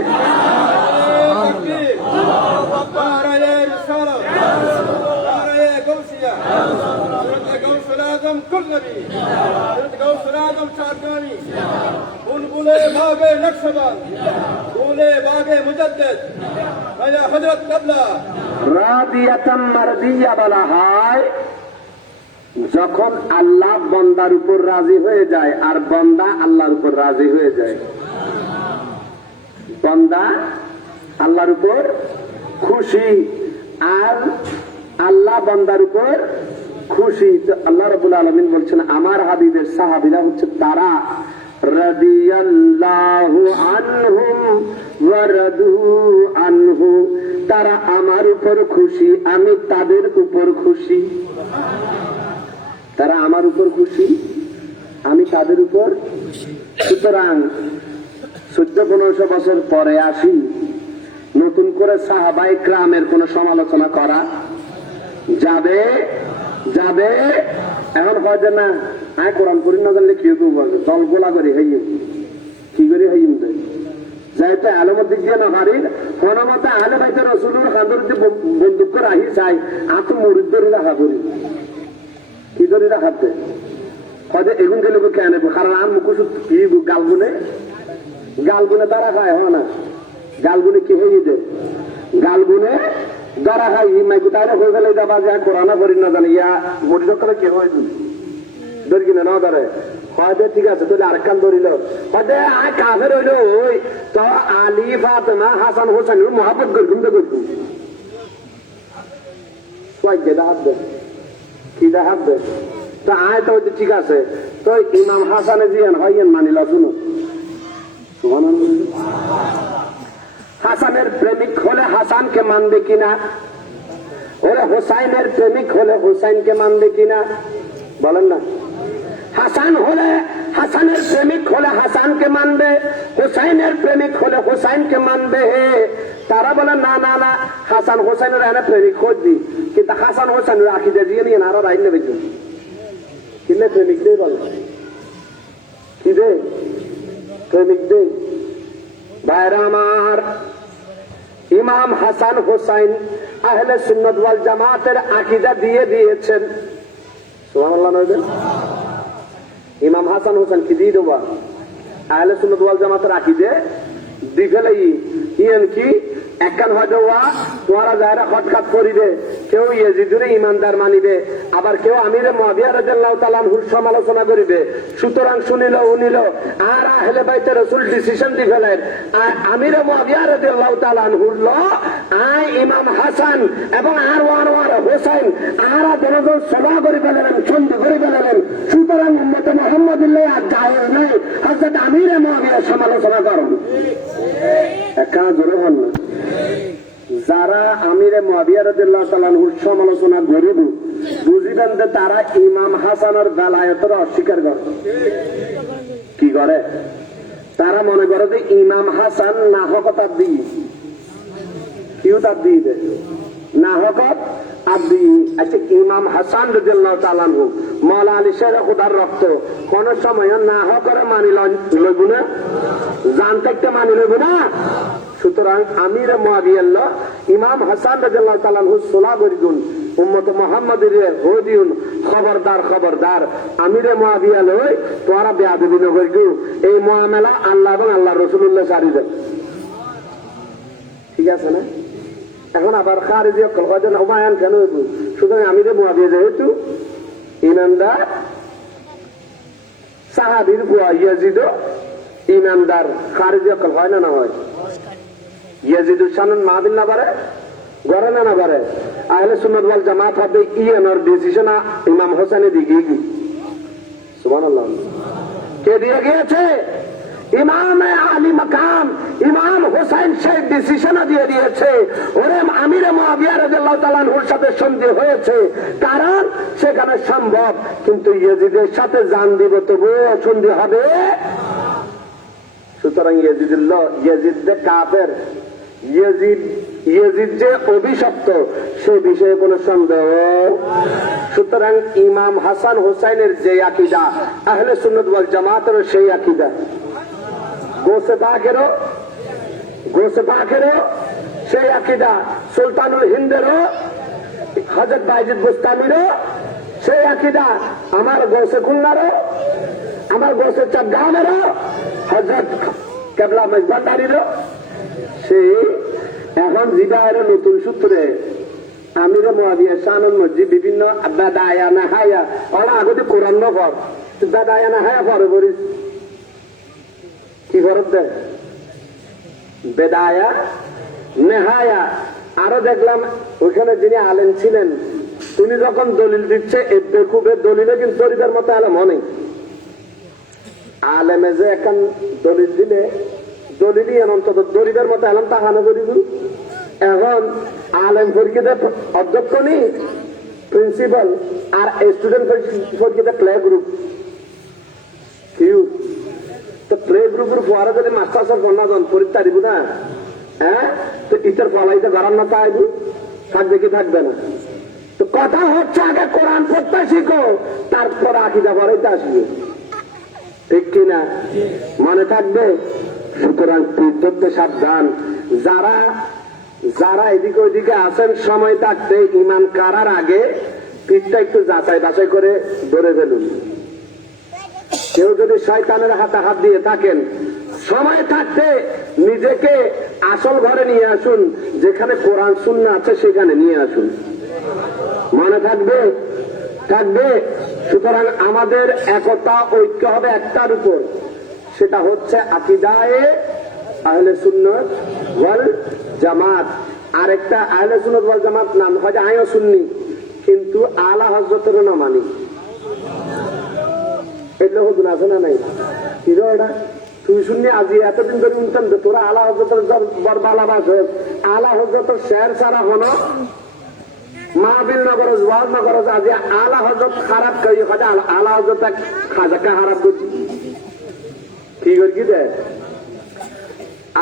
आजम कुल्लवी गौसुल आजम चारगानी बुलबुले बागे नक्शबंद फूले बागे मुजद्दिद या हजरत कबला রাদিয়াতাম মারদিয়া বলা হয় যখন আল্লাহ বান্দার উপর রাজি হয়ে যায় আর বান্দা আল্লাহর উপর রাজি হয়ে যায়। বান্দা আল্লাহর উপর খুশি আর আল্লাহ বান্দার উপর খুশি। তো আল্লাহ রাব্বুল আলামিন বলছেন আমার হাবিবের সাহাবীরা হচ্ছে তারা রাদিয়াল্লাহু আনহুম ওয়া রাদু আনহু, তারা আমার উপর খুশি আমি তাদের উপর খুশি। তারা আমার উপর খুশি আমি তাদের উপর। সুতরাং 14-15 বছর পরে আসি নতুন করে সাহাবায়ে কেরামের কোন সমালোচনা করা যাবে যাবে? এখন হয় না আয় কোরআন পড়ি না জানলে কি করবো দল গোলা করে হাইম কি করে হাইম দেয় যাইতে আলমের দিক দিয়ে না হারির হনমতে আলে ভাইতে রসুলের খান্দর যে বন্দুক করে আহি চাই আত মরিদ ধরে রাখা করি কি ধরে রাখাতে হয়তো এগুন গেলে কেন কারণ আর মুখোশ কি গালগুনে তারা খায় হয় না গালগুনে কি হয়ে যায় গালগুনে যারা খাই মাইকু তাইলে হয়ে গেলে যাবা যা কোরআনা করি না জানি ইয়া মরি করে কে হয় ধরি কিনা না ধরে হয়তো ঠিক আছে তাহলে আরেকখান ধরিল হয়তো আয় কাফের হইল ওই তো আলী ফাতেমা হাসান হোসেন মহাপত করবুন তো করবুন হাত দে কি হাত দে তো আয় তো ঠিক আছে তো ইমাম হাসানে জিয়ান হইয়েন মানিল শুনো হাসানের প্রেমিক হলে হাসানকে মানবে কিনা, ওরা হোসাইনের প্রেমিক হলে হোসাইনকে মানবে কিনা বলেন না? হাসান হলে হাসানের প্রেমিক হলে হাসানকে মানবে, হোসাইনের প্রেমিক হলে হোসাইনকে মানবে। তারা বলে না না না হাসান হোসাইনের এনে প্রেমিক খুঁজবি কিন্তু হাসান হোসাইনের আকিদা দিয়ে নিয়ে আরো রাইন নেবে কিনলে প্রেমিক দেই বলে কি দে প্রেমিক দেই। ভাইরা আমার ইমাম হাসান হোসাইন আহলে সুন্নাত ওয়াল জামাতের আকীদা দিয়ে দিয়েছেন। সুবহানাল্লাহ নইবেন? ইমাম হাসান হোসেন কি দিয়ে দেবা আহলে সুন্নাত ওয়াল জামাতের আকীদা দি ফেলাই ইয়েন কি একখান হয়তো তোরা যারা খটখাট করিবে কেউ ইয়েজিদুরে ইমানদার মানিবে আবার কেউ আমিরে মুআবিয়া রাদিয়াল্লাহু তাআলা আনহুর সমালোচনা করিবে। সুতরাং শুনিল উনিল আর আহলে বাইতে রাসূল ডিসিশন দি ফেলেন আমিরে মুআবিয়া রাদিয়াল্লাহু তাআলা আনহুর ল আই ইমাম হাসান এবং আর ওয়ার হোসেন আর দনজন সভা করে ফেলেন সন্ধি করে ফেলেন। সুতরাং উম্মতে মুহাম্মাদুল্লাহ আর জায়েজ নাই হযরত আমিরে মুআবিয়া সমালোচনা করুন। একা জোরে বল না যারা আমিরে মুআবিয়া রাদিয়াল্লাহু তাআলা আনহুর সমালোচনা করিব বুঝিবেন যে তারা ইমাম হাসানের বেলায়েতের অস্বীকার করে। কি করে? তারা মনে করে যে ইমাম হাসান না হক তার দিই কেউ তার দিয়ে দেয় না হক আর দিই। আচ্ছা ইমাম হাসান রাদিয়াল্লাহু তাআলা আনহু মাওলা আলী শের খুদার রক্ত কোন সময় না হক করে মানি লইব না জানতে মানি লইব না। সুতরাং আমিরে মুআবিয়া ইমাম হাসান রাদিয়াল্লাহু তাআলা আনহু সুলা করিদুন উম্মত মুহাম্মাদের হদিউন খবরদার খবরদার আমিরে মুআবিয়া লই তোরা বেয়াদবি না করিগু এই মুআমালা আল্লাহ এবং আল্লাহর রাসূলুল্লাহ সারিদে ঠিক আছে না? এখন আবার খারিজি কলকাতা হুমায়ুন কেন হইব? সুতরাং আমিরে মুআবিয়া যেহেতু ইমানদার সাহাবীর বুয়া ইয়াজিদ ইমানদার খারিজি কল হয় না হয় ইয়াজিদুর শানন মাহদিন না পারে গড়ে না পারে আহলে সুন্নাত ওয়াল জামাত হবে ইএনআর ডিসিশন ইমাম হোসেনে দিয়ে গিয়ে সুবহানাল্লাহ কে দিয়ে গিয়েছে? ইমাম আলী মাকাম ইমাম হোসেন সেই ডিসিশন দিয়ে দিয়েছে ওরে আমিরে মুআবিয়া রাদিয়াল্লাহু তাআলা আনহুর সাথে সন্ধি হয়েছে কারণ সেখানে সম্ভব কিন্তু ইয়াজিদের সাথে জান দিব তবুও সন্ধি হবে। সুতরাং ইয়াজিদ যে কাফের ইয়াজিদ যে অভিশপ্ত সে বিষয়ে কোন সন্দেহ। সুতরাং ইমাম হাসান হোসাইনের যে আকীদা আহলে সুন্নাত ওয়াল জামাতের সেই আকীদা গোসে পাকেরও সেই আকীদা সুলতানুল হিন্দেরও হযরত বাইজিদ বুস্তামিরও সেই আকীদা আমার গোসে খুলনারও, আমার গোসে চট্টগ্রামেরও, হযরত কেবলা মেজবান্ডারিরও। সে এখন জিবায়ের নতুন সূত্রে আমির মুয়াবিয়া শানুল মসজিদ বিভিন্ন দাদায়া না হায়া ওরা আগতে কোরআন ন পড় দাদায়া না হায়া পরে করিস কি ফরক দেয় বেদায়া নেহায়া। আরো দেখলাম ওইখানে যিনি আলেম ছিলেন তিনি যখন দলিল দিচ্ছে বেকুবের দলিলে কিন্তু দরিবের মতো আলেম অনেক আলেমে যে এখন দলিল দিলে দলিলই অন্তত দরিবের মতো আলেম তাহানো করিব। এখন আলেম পরীক্ষিতে অধ্যক্ষ নেই প্রিন্সিপাল আর স্টুডেন্ট পরীক্ষিতে প্লে গ্রুপ কিউ তো প্লে গ্রুপের পরে যদি মাস্টার বন্যা জন পরীক্ষা দিব না, হ্যাঁ তো টিচার ফলাইতে গরম না তাই থাকবে কি থাকবে না। তো কথা হচ্ছে আগে কোরআন পড়তে শিখো তারপর আকীদা পড়াইতে আসবে, ঠিক কিনা মনে থাকবে। সুতরাং পীর ধরতে সাবধান। যারা যারা এদিকে ওইদিকে আছেন সময় থাকতে ইমান কারার আগে পীরটা একটু যাচাই বাছাই করে ধরে ফেলুন। কেউ যদি শয়তানের হাতে হাত দিয়ে থাকেন সময় থাকতে নিজেকে আসল ঘরে নিয়ে আসুন, যেখানে কোরআন সুন্নাহ আছে সেখানে নিয়ে আসুন, মনে থাকবে থাকবে। সুতরাং আমাদের একতা ঐক্য হবে একটার উপর, সেটা হচ্ছে আকীদায়ে আহলে সুন্নাত ওয়াল জামাত। আরেকটা আহলে সুন্নাত ওয়াল জামাত নাম হয় আমিও সুন্নি কিন্তু আলা হযরতের না মানি। এগুলো হুজুর আছে না নাই কি রে এটা তুই শুননি আজি এতদিন ধরে শুনতাম যে তোরা আলা হযরতের বরবালাবাস আলা হযরতের শের সারা হনো মাহফিল না করস ওয়াজ না করস আজি আলা হযরত খারাপ কই কথা আলা হযরত খাজাকে খারাপ করছি কি করি কি দে।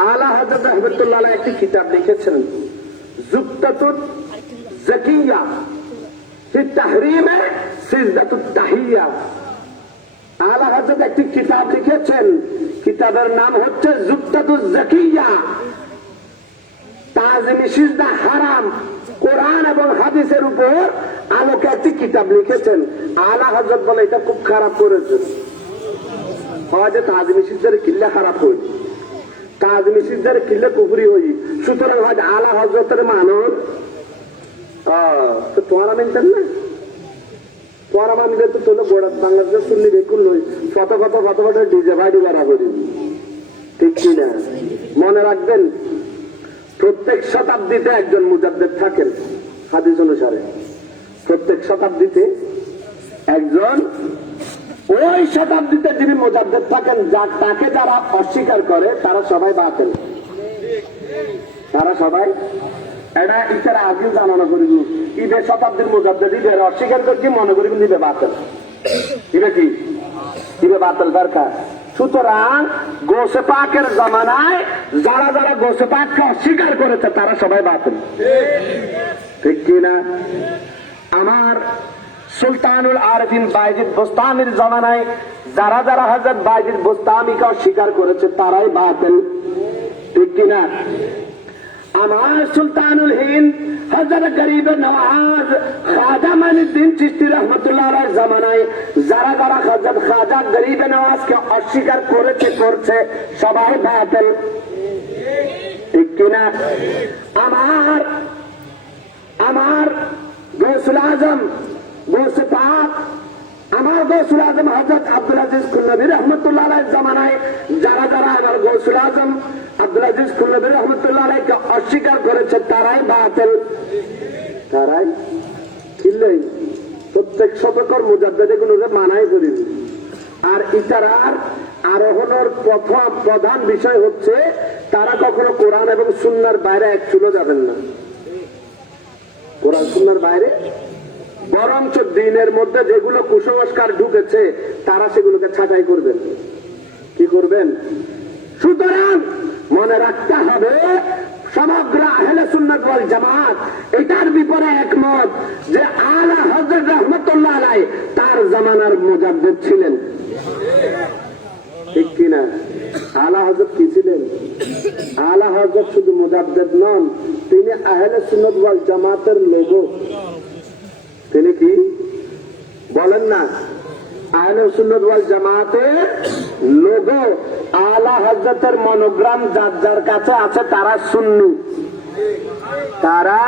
আলা হযরত রাহমাতুল্লাহ আলাইহি একটি কিতাব লিখেছেন জুক্তাতুত যাকিয়া ফি তাহরিমে সিজদাতুত তাহিয়া। আলা হযরত একটি কিতাব লিখেছেন, কিতাবের নাম হচ্ছে জুক্তাতুজ যাকিয়া, তাজিম সিজদা হারাম কোরআন এবং হাদিসের উপর আলোকে একটি কিতাব লিখেছেন। আলা হযরত বলে এটা খুব খারাপ করেছে, হয়তো তাজিম সিজদার কিল্লা খারাপ হই, তাজিম সিজদার কিল্লা কুফরি হই। সুতরাং হয়তো আলা হযরতের মানুষ তো তোমার মেনতেন না, তোমার মানলে তো তোলো গোড়া বাংলাদেশের শুনলি বেকুল নই কত কত কত কত ডিজে ভাড়ি ভাড়া করি, ঠিক কিনা মনে রাখবেন। প্রত্যেক শতাব্দীতে একজন মুজাদ্দিদ থাকেন হাদিস অনুসারে, প্রত্যেক শতাব্দীতে একজন, ওই শতাব্দীতে যিনি মুজাদ্দিদ থাকেন তাকে যারা অস্বীকার করে তারা সবাই বাতিল, তারা সবাই এটা ইচ্ছারা আগেও জানানো করিব ঈদের শতাব্দীর মুজাদ্দিদ ঈদের অস্বীকার করছি মনে করিব নিবে বাতিল, এটা কি নিবে বাতিল দরকার। সুতরাং গোসে পাকের জমানায় যারা যারা গোসে পাককে অস্বীকার করেছে তারা সবাই বাতিল, ঠিক কিনা। আমার সুলতানুল আরিফিন বাইজিদ বুস্তামির জমানায় যারা যারা হযরত বাইজিদ বুস্তামিকে অস্বীকার করেছে তারাই বাতিল, ঠিক কিনা। আমার সুলতানুল হিন্দ হযরত গরিব নওয়াজ খাজা মাইনুদ্দিন চিশতি রহমাতুল্লাহ আলাইহির জামানায় যারা যারা হযরত খাজা গরিব নওয়াজকে অস্বীকার করেছে করছে সবাই বাতিল, ঠিক কিনা। আমার গৌসুল আজম গৌসে পাক আমার গৌসুল আজম হযরত আব্দুল আজিজ খুলনাবী রহমাতুল্লাহ আলাইহির জামানায় যারা যারা আমার গৌসুল আজম আব্দুল আজিজ খুলনাবী রহমাতুল্লাহ আলাইহিকে অস্বীকার করেছে তারাই বাতিল, তারাই কিনলেই প্রত্যেক শতকর মুজাদ্দিদ এগুলোকে মানাই করি। আর ইতারার আরোহণের প্রধান বিষয় হচ্ছে তারা কখনো কোরআন এবং সুন্নাহর বাইরে এক চুলো যাবেন না, কোরআন সুন্নাহর বাইরে, বরঞ্চ দিনের মধ্যে যেগুলো কুসংস্কার ঢুকেছে তারা সেগুলোকে ছাঁটাই করবেন, কি করবেন। সুতরাং মনে রাখতে হবে সমগ্র আহলে সুন্নাত ওয়াল জামাত এটার বিপরে একমত যে আলা হযরত রাহমাতুল্লাহ আলাইহি তার জামানার মুজাদ্দিদ ছিলেন, ঠিক কিনা। আলা হযরত কি ছিলেন? আলা হযরত শুধু মুজাদ্দিদ নন, তিনি আহলে সুন্নাত ওয়াল জামাতের লোগো, তিনি কি বলেন না? আহলে সুন্নাত ওয়াল জামাতের লোগো আলা হযরতের মনোগ্রাম যার যার কাছে আছে তারা সুন্নি, তারা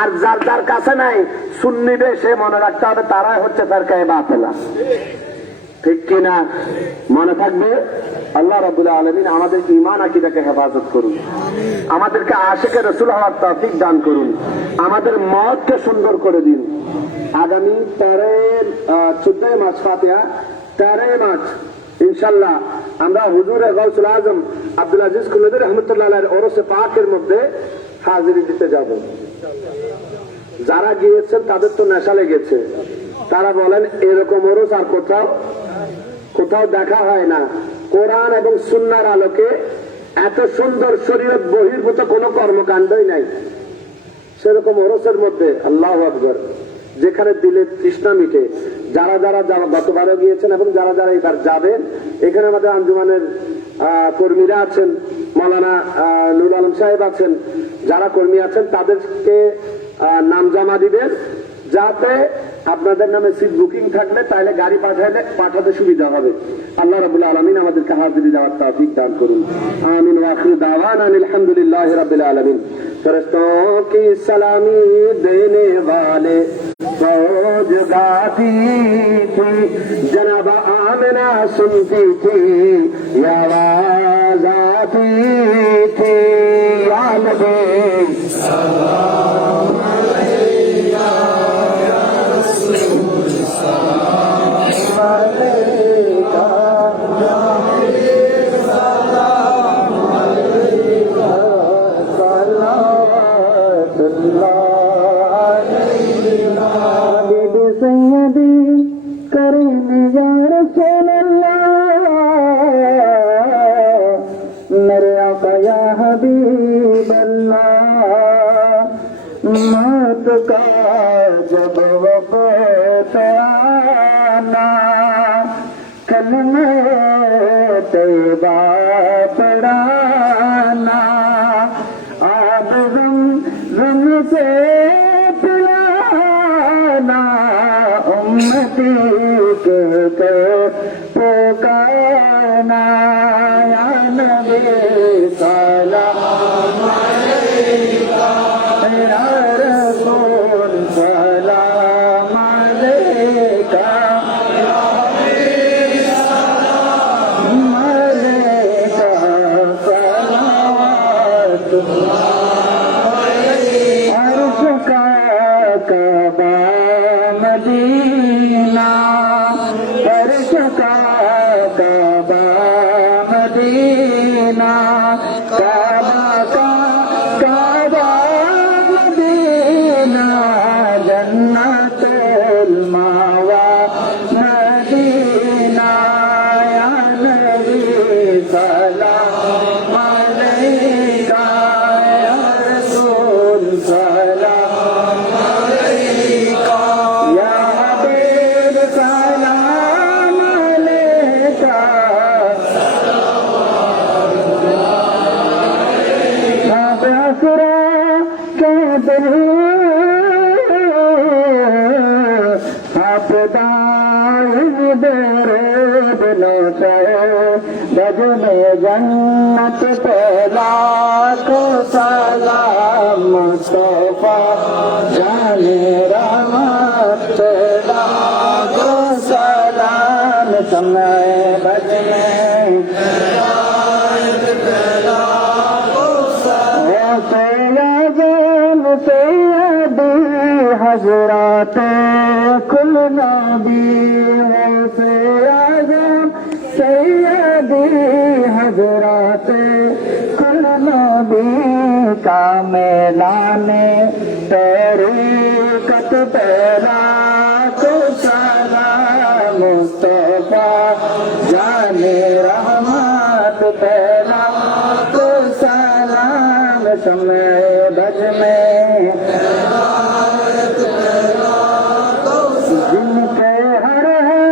আর যার যার কাছে নাই সুন্নিবে সে মনে রাখতে হবে তারাই হচ্ছে ফেরকায়ে বাতিলা। ঠিক কিনা? মনে থাকবে। আল্লাহ রাব্বুল আলামিন আমাদের ঈমান আকীদাকে হেফাজত করুন, আমাদেরকে আশিকে রাসূল হওয়ার তৌফিক দান করুন, আমাদের মতকে সুন্দর করে দিন। আগামী 14 মার্চ ফাতিহা, 13 মার্চ ইনশাআল্লাহ আমরা হুজুর গাউসুল আজম আব্দুল আজিজ কুল্লাদি রহমতুল্লাহ আলাইহির ওরসে পাকের মধ্যে হাজিরি দিতে যাব। যারা গিয়েছেন তাদের তো নেশা লেগেছে, তারা বলেন এরকম ওরস আর কোথাও দেখা হয় না। কোরআন এবং সুন্নাহর আলোকে এত সুন্দর শরীয়ত বহির্ভূত কোনো কর্মকাণ্ডই নাই সেরকম ওরসের মধ্যে। আল্লাহু আকবার। যেখানে দিলে তৃষ্ণা মিটে। যারা যারা গতবারও গিয়েছেন এবং যারা যারা এবার যাবেন, এখানে আমাদের আঞ্জুমানের কর্মীরা আছেন, মাওলানা নুরুল আলম সাহেব আছেন, যারা কর্মী আছেন তাদেরকে নাম জমা দিবেন, যাতে আপনাদের নামে সিট বুকিং থাকলে তাহলে গাড়ি পাঠাতে সুবিধা হবে। আল্লাহ রাব্বুল আলামিন আমাদেরকে হাজিরি দেওয়ার তৌফিক দান করুন। আমিন ওয়া আখিরু দাওয়ানা আলহামদুলিল্লাহি রাব্বিল আলামিন। ফেরেশতों की सलामी देने वाले फौज गाती थी, जनाब आमिना सुनती थी, ये आवाज आती थी, या नबी सलाम अलैका या रसूल सलाम अलैका या हबीब सलाम अलैका सल्लल्लाहु अलैहि सैयदी करीम या रसूल अल्लाह, मेरे आका या हबीब अल्लाह, मौत का जब वक्त आना, कलमे तैयबा पढ़ाना, आब ज़म से पिलाना, उम्मती के पुकारना, या नबी सलाम अलैका या रसूल सलाम अलैका या हबीब सलाम अलैका सलावतुल्लाह अलैका। अर्श का कबा मदीना, अर्श का कबा मदीना, काबा का काबा मदीना, जन्नतुल मावा मदीना, या नबी सलाम अलैका या रसूल सलाम अलैका या हबीब सलाम अलैका। अब असरा के दिल बज में जन्नत पहला को सलाम मुस्तफा जाने रहमत पहला को सलाम समय बज में सैयदी हजरत कुल नबी से आजम, सैयदी हजरत कुल नबी का मैदाने तरीकत पहला को सलाम मुस्तफा जाने रहमत पहला को सलाम समय बज में जिनके हर है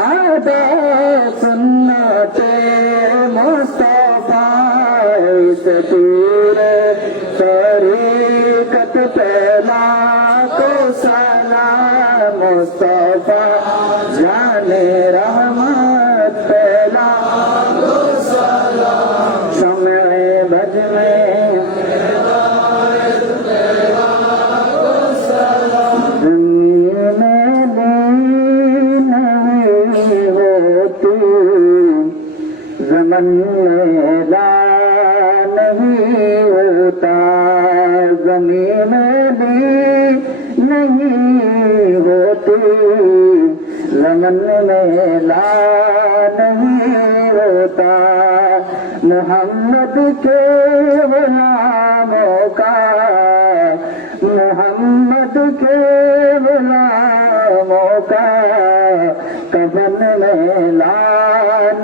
आदे सुन्नते मुस्तफा से पूरे तरीकत पहला को सलाम मुस्तफा जाने रहमत फैला समय भज में जमीन में नहीं होती जमन में ला नहीं होता जमीन में नहीं होती जमन में ला नहीं होता मोहम्मद के गुलामों का मोहम्मद के गुलामों का कफन में ला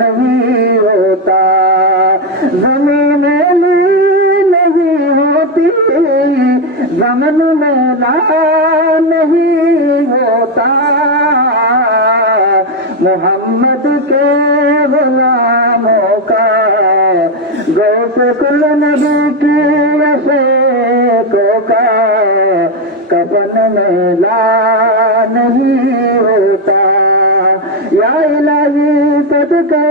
नहीं होता जमीन नहीं होती जमन में ला नहीं होता मोहम्मद के गुलामों का गोकुल नबी की रफ़ीक़ों का कफन में ला नहीं होता या इलाही सदके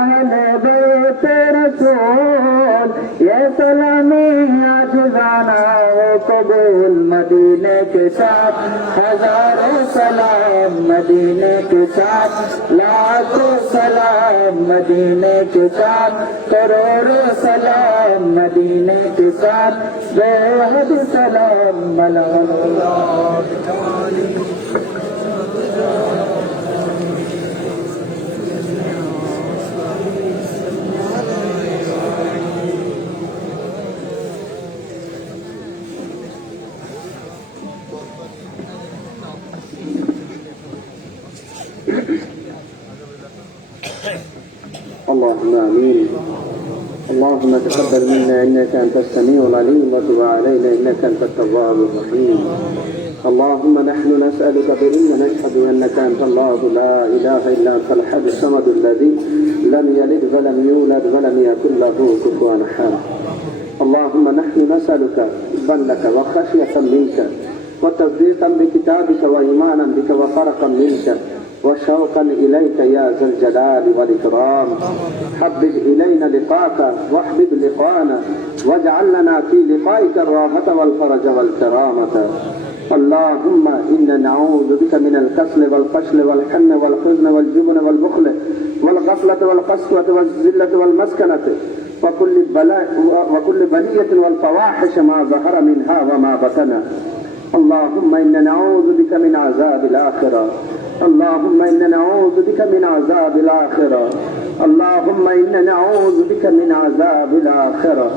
अहले बैत रसूल ये सलामी आजिज़ाना हो कबूल मदीने के साथ हजारों सलाम मदीने के साथ लाखों सलाम मदीने के साथ करोड़ों सलाम मदीने के साथ बेहद सलाम اللهم آمين اللهم تقبل منا إنك أنت السميع العليم وتب علينا إنك أنت التواب الرحيم اللهم نحن نسألك بأن نشهد أنك أنت الله لا إله إلا أنت الأحد الصمد الذي لم يلد ولم يولد ولم يكن له كفوا أحد اللهم نحن نسألك ظنك وخشية منك وتصديقا بكتابك وإيمانا بك وفرقا منك وشوقا إليك يا ذا الجلال والإكرام حبب إلينا لقاك واحبب لقانا واجعل لنا في لقائك الراحة والفرج والكرامة اللهم إنا نعوذ بك من الكسل والفشل والحن والحزن والجبن والبخل والغفلة والقسوة والذلة والمسكنة وكل بلية والفواحش ما ظهر منها وما بطن اللهم إنا نعوذ بك من عذاب الآخرة اللهم إنا نعوذ بك من عذاب الآخرة اللهم إنا نعوذ بك من عذاب الآخرة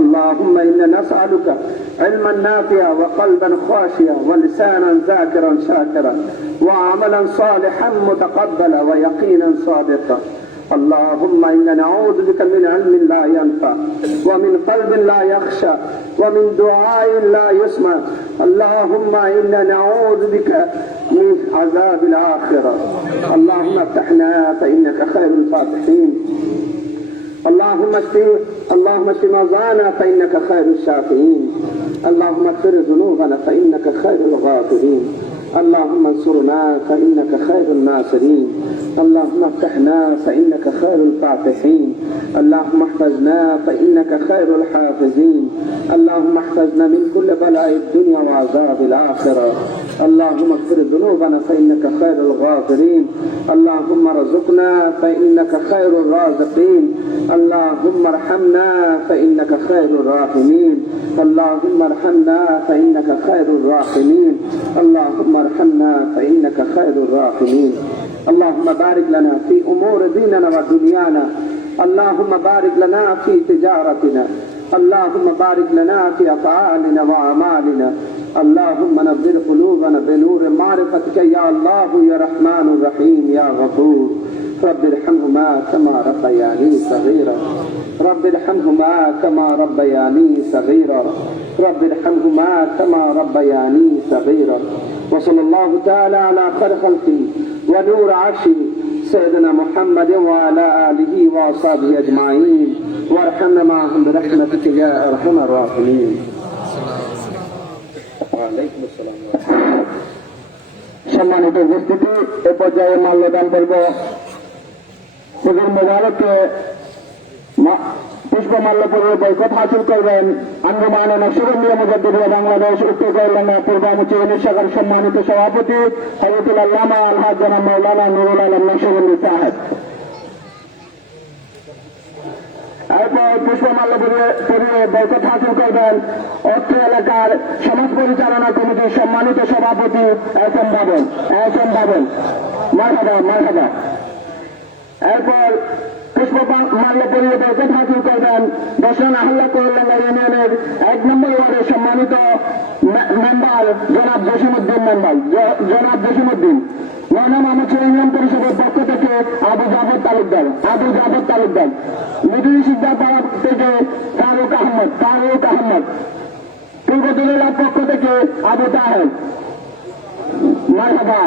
اللهم إنا نسألك علما نافعا وقلبا خاشعا ولسانا ذاكرا شاكرا وعملا صالحا متقبلا ويقينا صادقا اللهم إنا نعوذ بك من علم لا ينفع ومن قلب لا يخشى ومن دعاء لا يسمع اللهم إنا نعوذ بك من عذاب الآخرة اللهم افتحنا فإنك خير الفاتحين اللهم اشف مرضانا فإنك خير الشافعين اللهم اغفر ذنوبنا فإنك خير الغافرين اللهم انصرنا فإنك خير الناصرين اللهم افتحنا فإنك خير الفاتحين اللهم احفظنا فإنك خير الحافظين اللهم احفظنا من كل بلاء الدنيا وعذاب الآخرة اللهم اغفر ذنوبنا فإنك خير الغافرين اللهم ارزقنا فإنك خير الرازقين اللهم ارحمنا فإنك خير الراحمين اللهم ارحمنا فإنك خير الراحمين اللهم ارحمنا فإنك خير الراحمين اللهم بارك لنا في أمور ديننا ودنيانا اللهم بارك لنا في تجارتنا اللهم بارك لنا في أفعالنا وأعمالنا اللهم نبذل قلوبنا بنور معرفتك يا الله يا رحمن الرحيم يا غفور رب ارحمهما كما ربياني صغيرا رب ارحمهما كما ربياني صغيرا رب ارحمهما كما ربياني صغيرا وصلى الله تعالى على خير خلقه ونور عرشه سيدنا محمد وعلى آله وأصحابه أجمعين وارحمنا معهم برحمتك يا أرحم الراحمين. وعليكم السلام ورحمة الله. সম্মানিত উপস্থিতি, এ পর্যায়ে মাল্যদান করব হুজুর মোবারককে পুষ্পমাল্য পরিয়ে বৈকট হাসিল করবেন আঞ্জুমান নকশবন্দিয়া মুজাদ্দিদিয়া বাংলাদেশ উত্তর কল্যাণ পূর্বামুখী উনিশ শাখার সম্মানিত সভাপতি হযরতুল আল্লামা আলহাজ জনাব মাওলানা নুরুল আলম নকশবন্দি সাহেব। এরপর পুষ্পমাল্য পরিয়ে বৈকট হাসিল করবেন অত্র এলাকার সমাজ পরিচালনা কমিটির সম্মানিত সভাপতি এস এম বাবন। মারহাবা। এরপর পুষ্পমাল্য পরিয়ে বৈকট হাসিল করবেন দর্শন আহ্লা কল্যাণ ইউনিয়নের 1 নম্বর ওয়ার্ডের সম্মানিত মেম্বার জনাব জসিমউদ্দিন। 9 নং আমচুর ইউনিয়ন পরিষদের পক্ষ থেকে আবু জাফর তালুকদার। মিডিল সিদ্ধাপাড়া থেকে ফারুক আহমদ। পূর্বদুল্লার পক্ষ থেকে আবু তাহের। মারহাবা।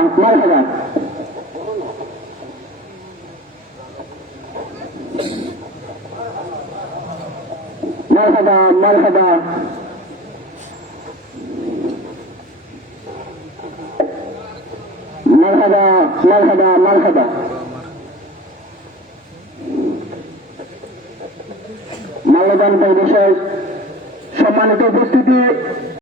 মাল্যদান পরিবেশের সম্মানিত উপস্থিতি,